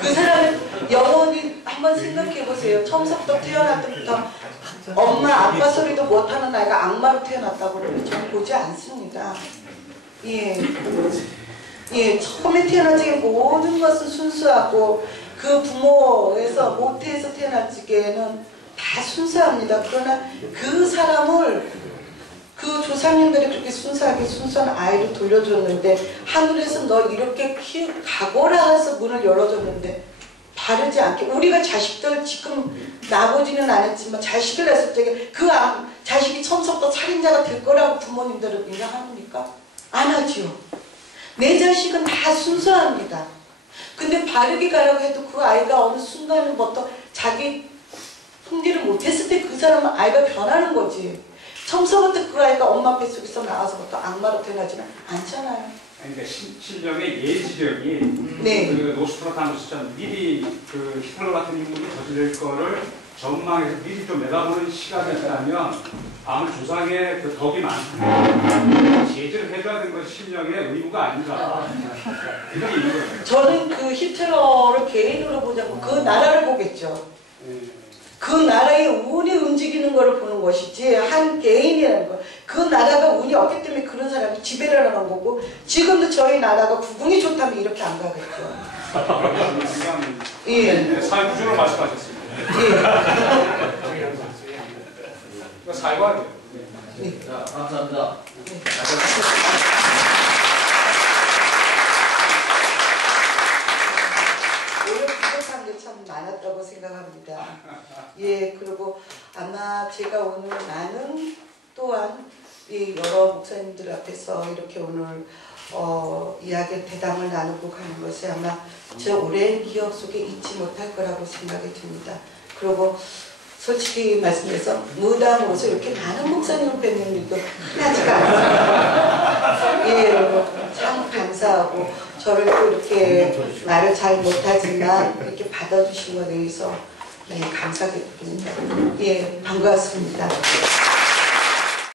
그 사람은 영원히 한번 생각해보세요. 처음부터 태어날 때부터 엄마 아빠 소리도 못하는 아이가 악마로 태어났다고 그러면 저는 보지 않습니다. 예. 예, 처음에 태어나지 모든 것은 순수하고 그 부모에서 모태에서 태어나지게는 다 순수합니다. 그러나 그 사람을 그 조상님들이 그렇게 순수하게 순수한 아이를 돌려줬는데 하늘에서 너 이렇게 가거라 해서 문을 열어줬는데 바르지 않게 우리가 자식들 지금 나보지는 않았지만 자식을 낳았을 때 그 자식이 처음부터 살인자가 될 거라고 부모님들은 인정합니까? 안 하죠. 내 자식은 다 순수합니다. 근데 바르게 가라고 해도 그 아이가 어느 순간부터 자기 통제를 못했을 때 그 사람은 아이가 변하는 거지. 처음부터 그 아이가 엄마 뱃속에서 나와서부터 악마로 태어나지는 않잖아요. 그러니까 신령의 예지력이 네. 그 노스트라다무스처럼 미리 그 히틀러 같은 인물이 저지를 거를 전망해서 미리 좀 내다보는 시각이 있다면 아무 조상의 그 덕이 많다면 제재를 해줘야 되는 것이 신령의 의무가 아닌가 이렇게 있는 거예요. 저는 그 히틀러를 개인으로 보지 않고 그 나라를 보겠죠. 그 나라의 운이 움직이는 것을 보는 것이지 한 개인이라는 거. 그 나라가 운이 없기 때문에 그런 사람이 지배를 하는 거고 지금도 저희 나라가 부궁이 좋다면 이렇게 안 가겠죠. 예. 사회 구조를 말씀하셨습니다. 예. 사회가 네. 자, 감사합니다. 네. 오늘 부족한 게 참 많았다고 생각합니다. 예, 그리고 아마 제가 오늘 많은 또한 이 여러 목사님들 앞에서 이렇게 오늘 이야기 대담을 나누고 가는 것이 아마 제 오랜 기억 속에 잊지 못할 거라고 생각이 듭니다. 그리고 솔직히 말씀해서 무당으로서 이렇게 많은 목사님을 뵙는 일도 흔하지가 않습니다. 예, 참 감사하고 저를 또 이렇게 말을 잘 못하지만 이렇게 받아주신 것에 대해서 예, 감사드립니다. 예, 반갑습니다.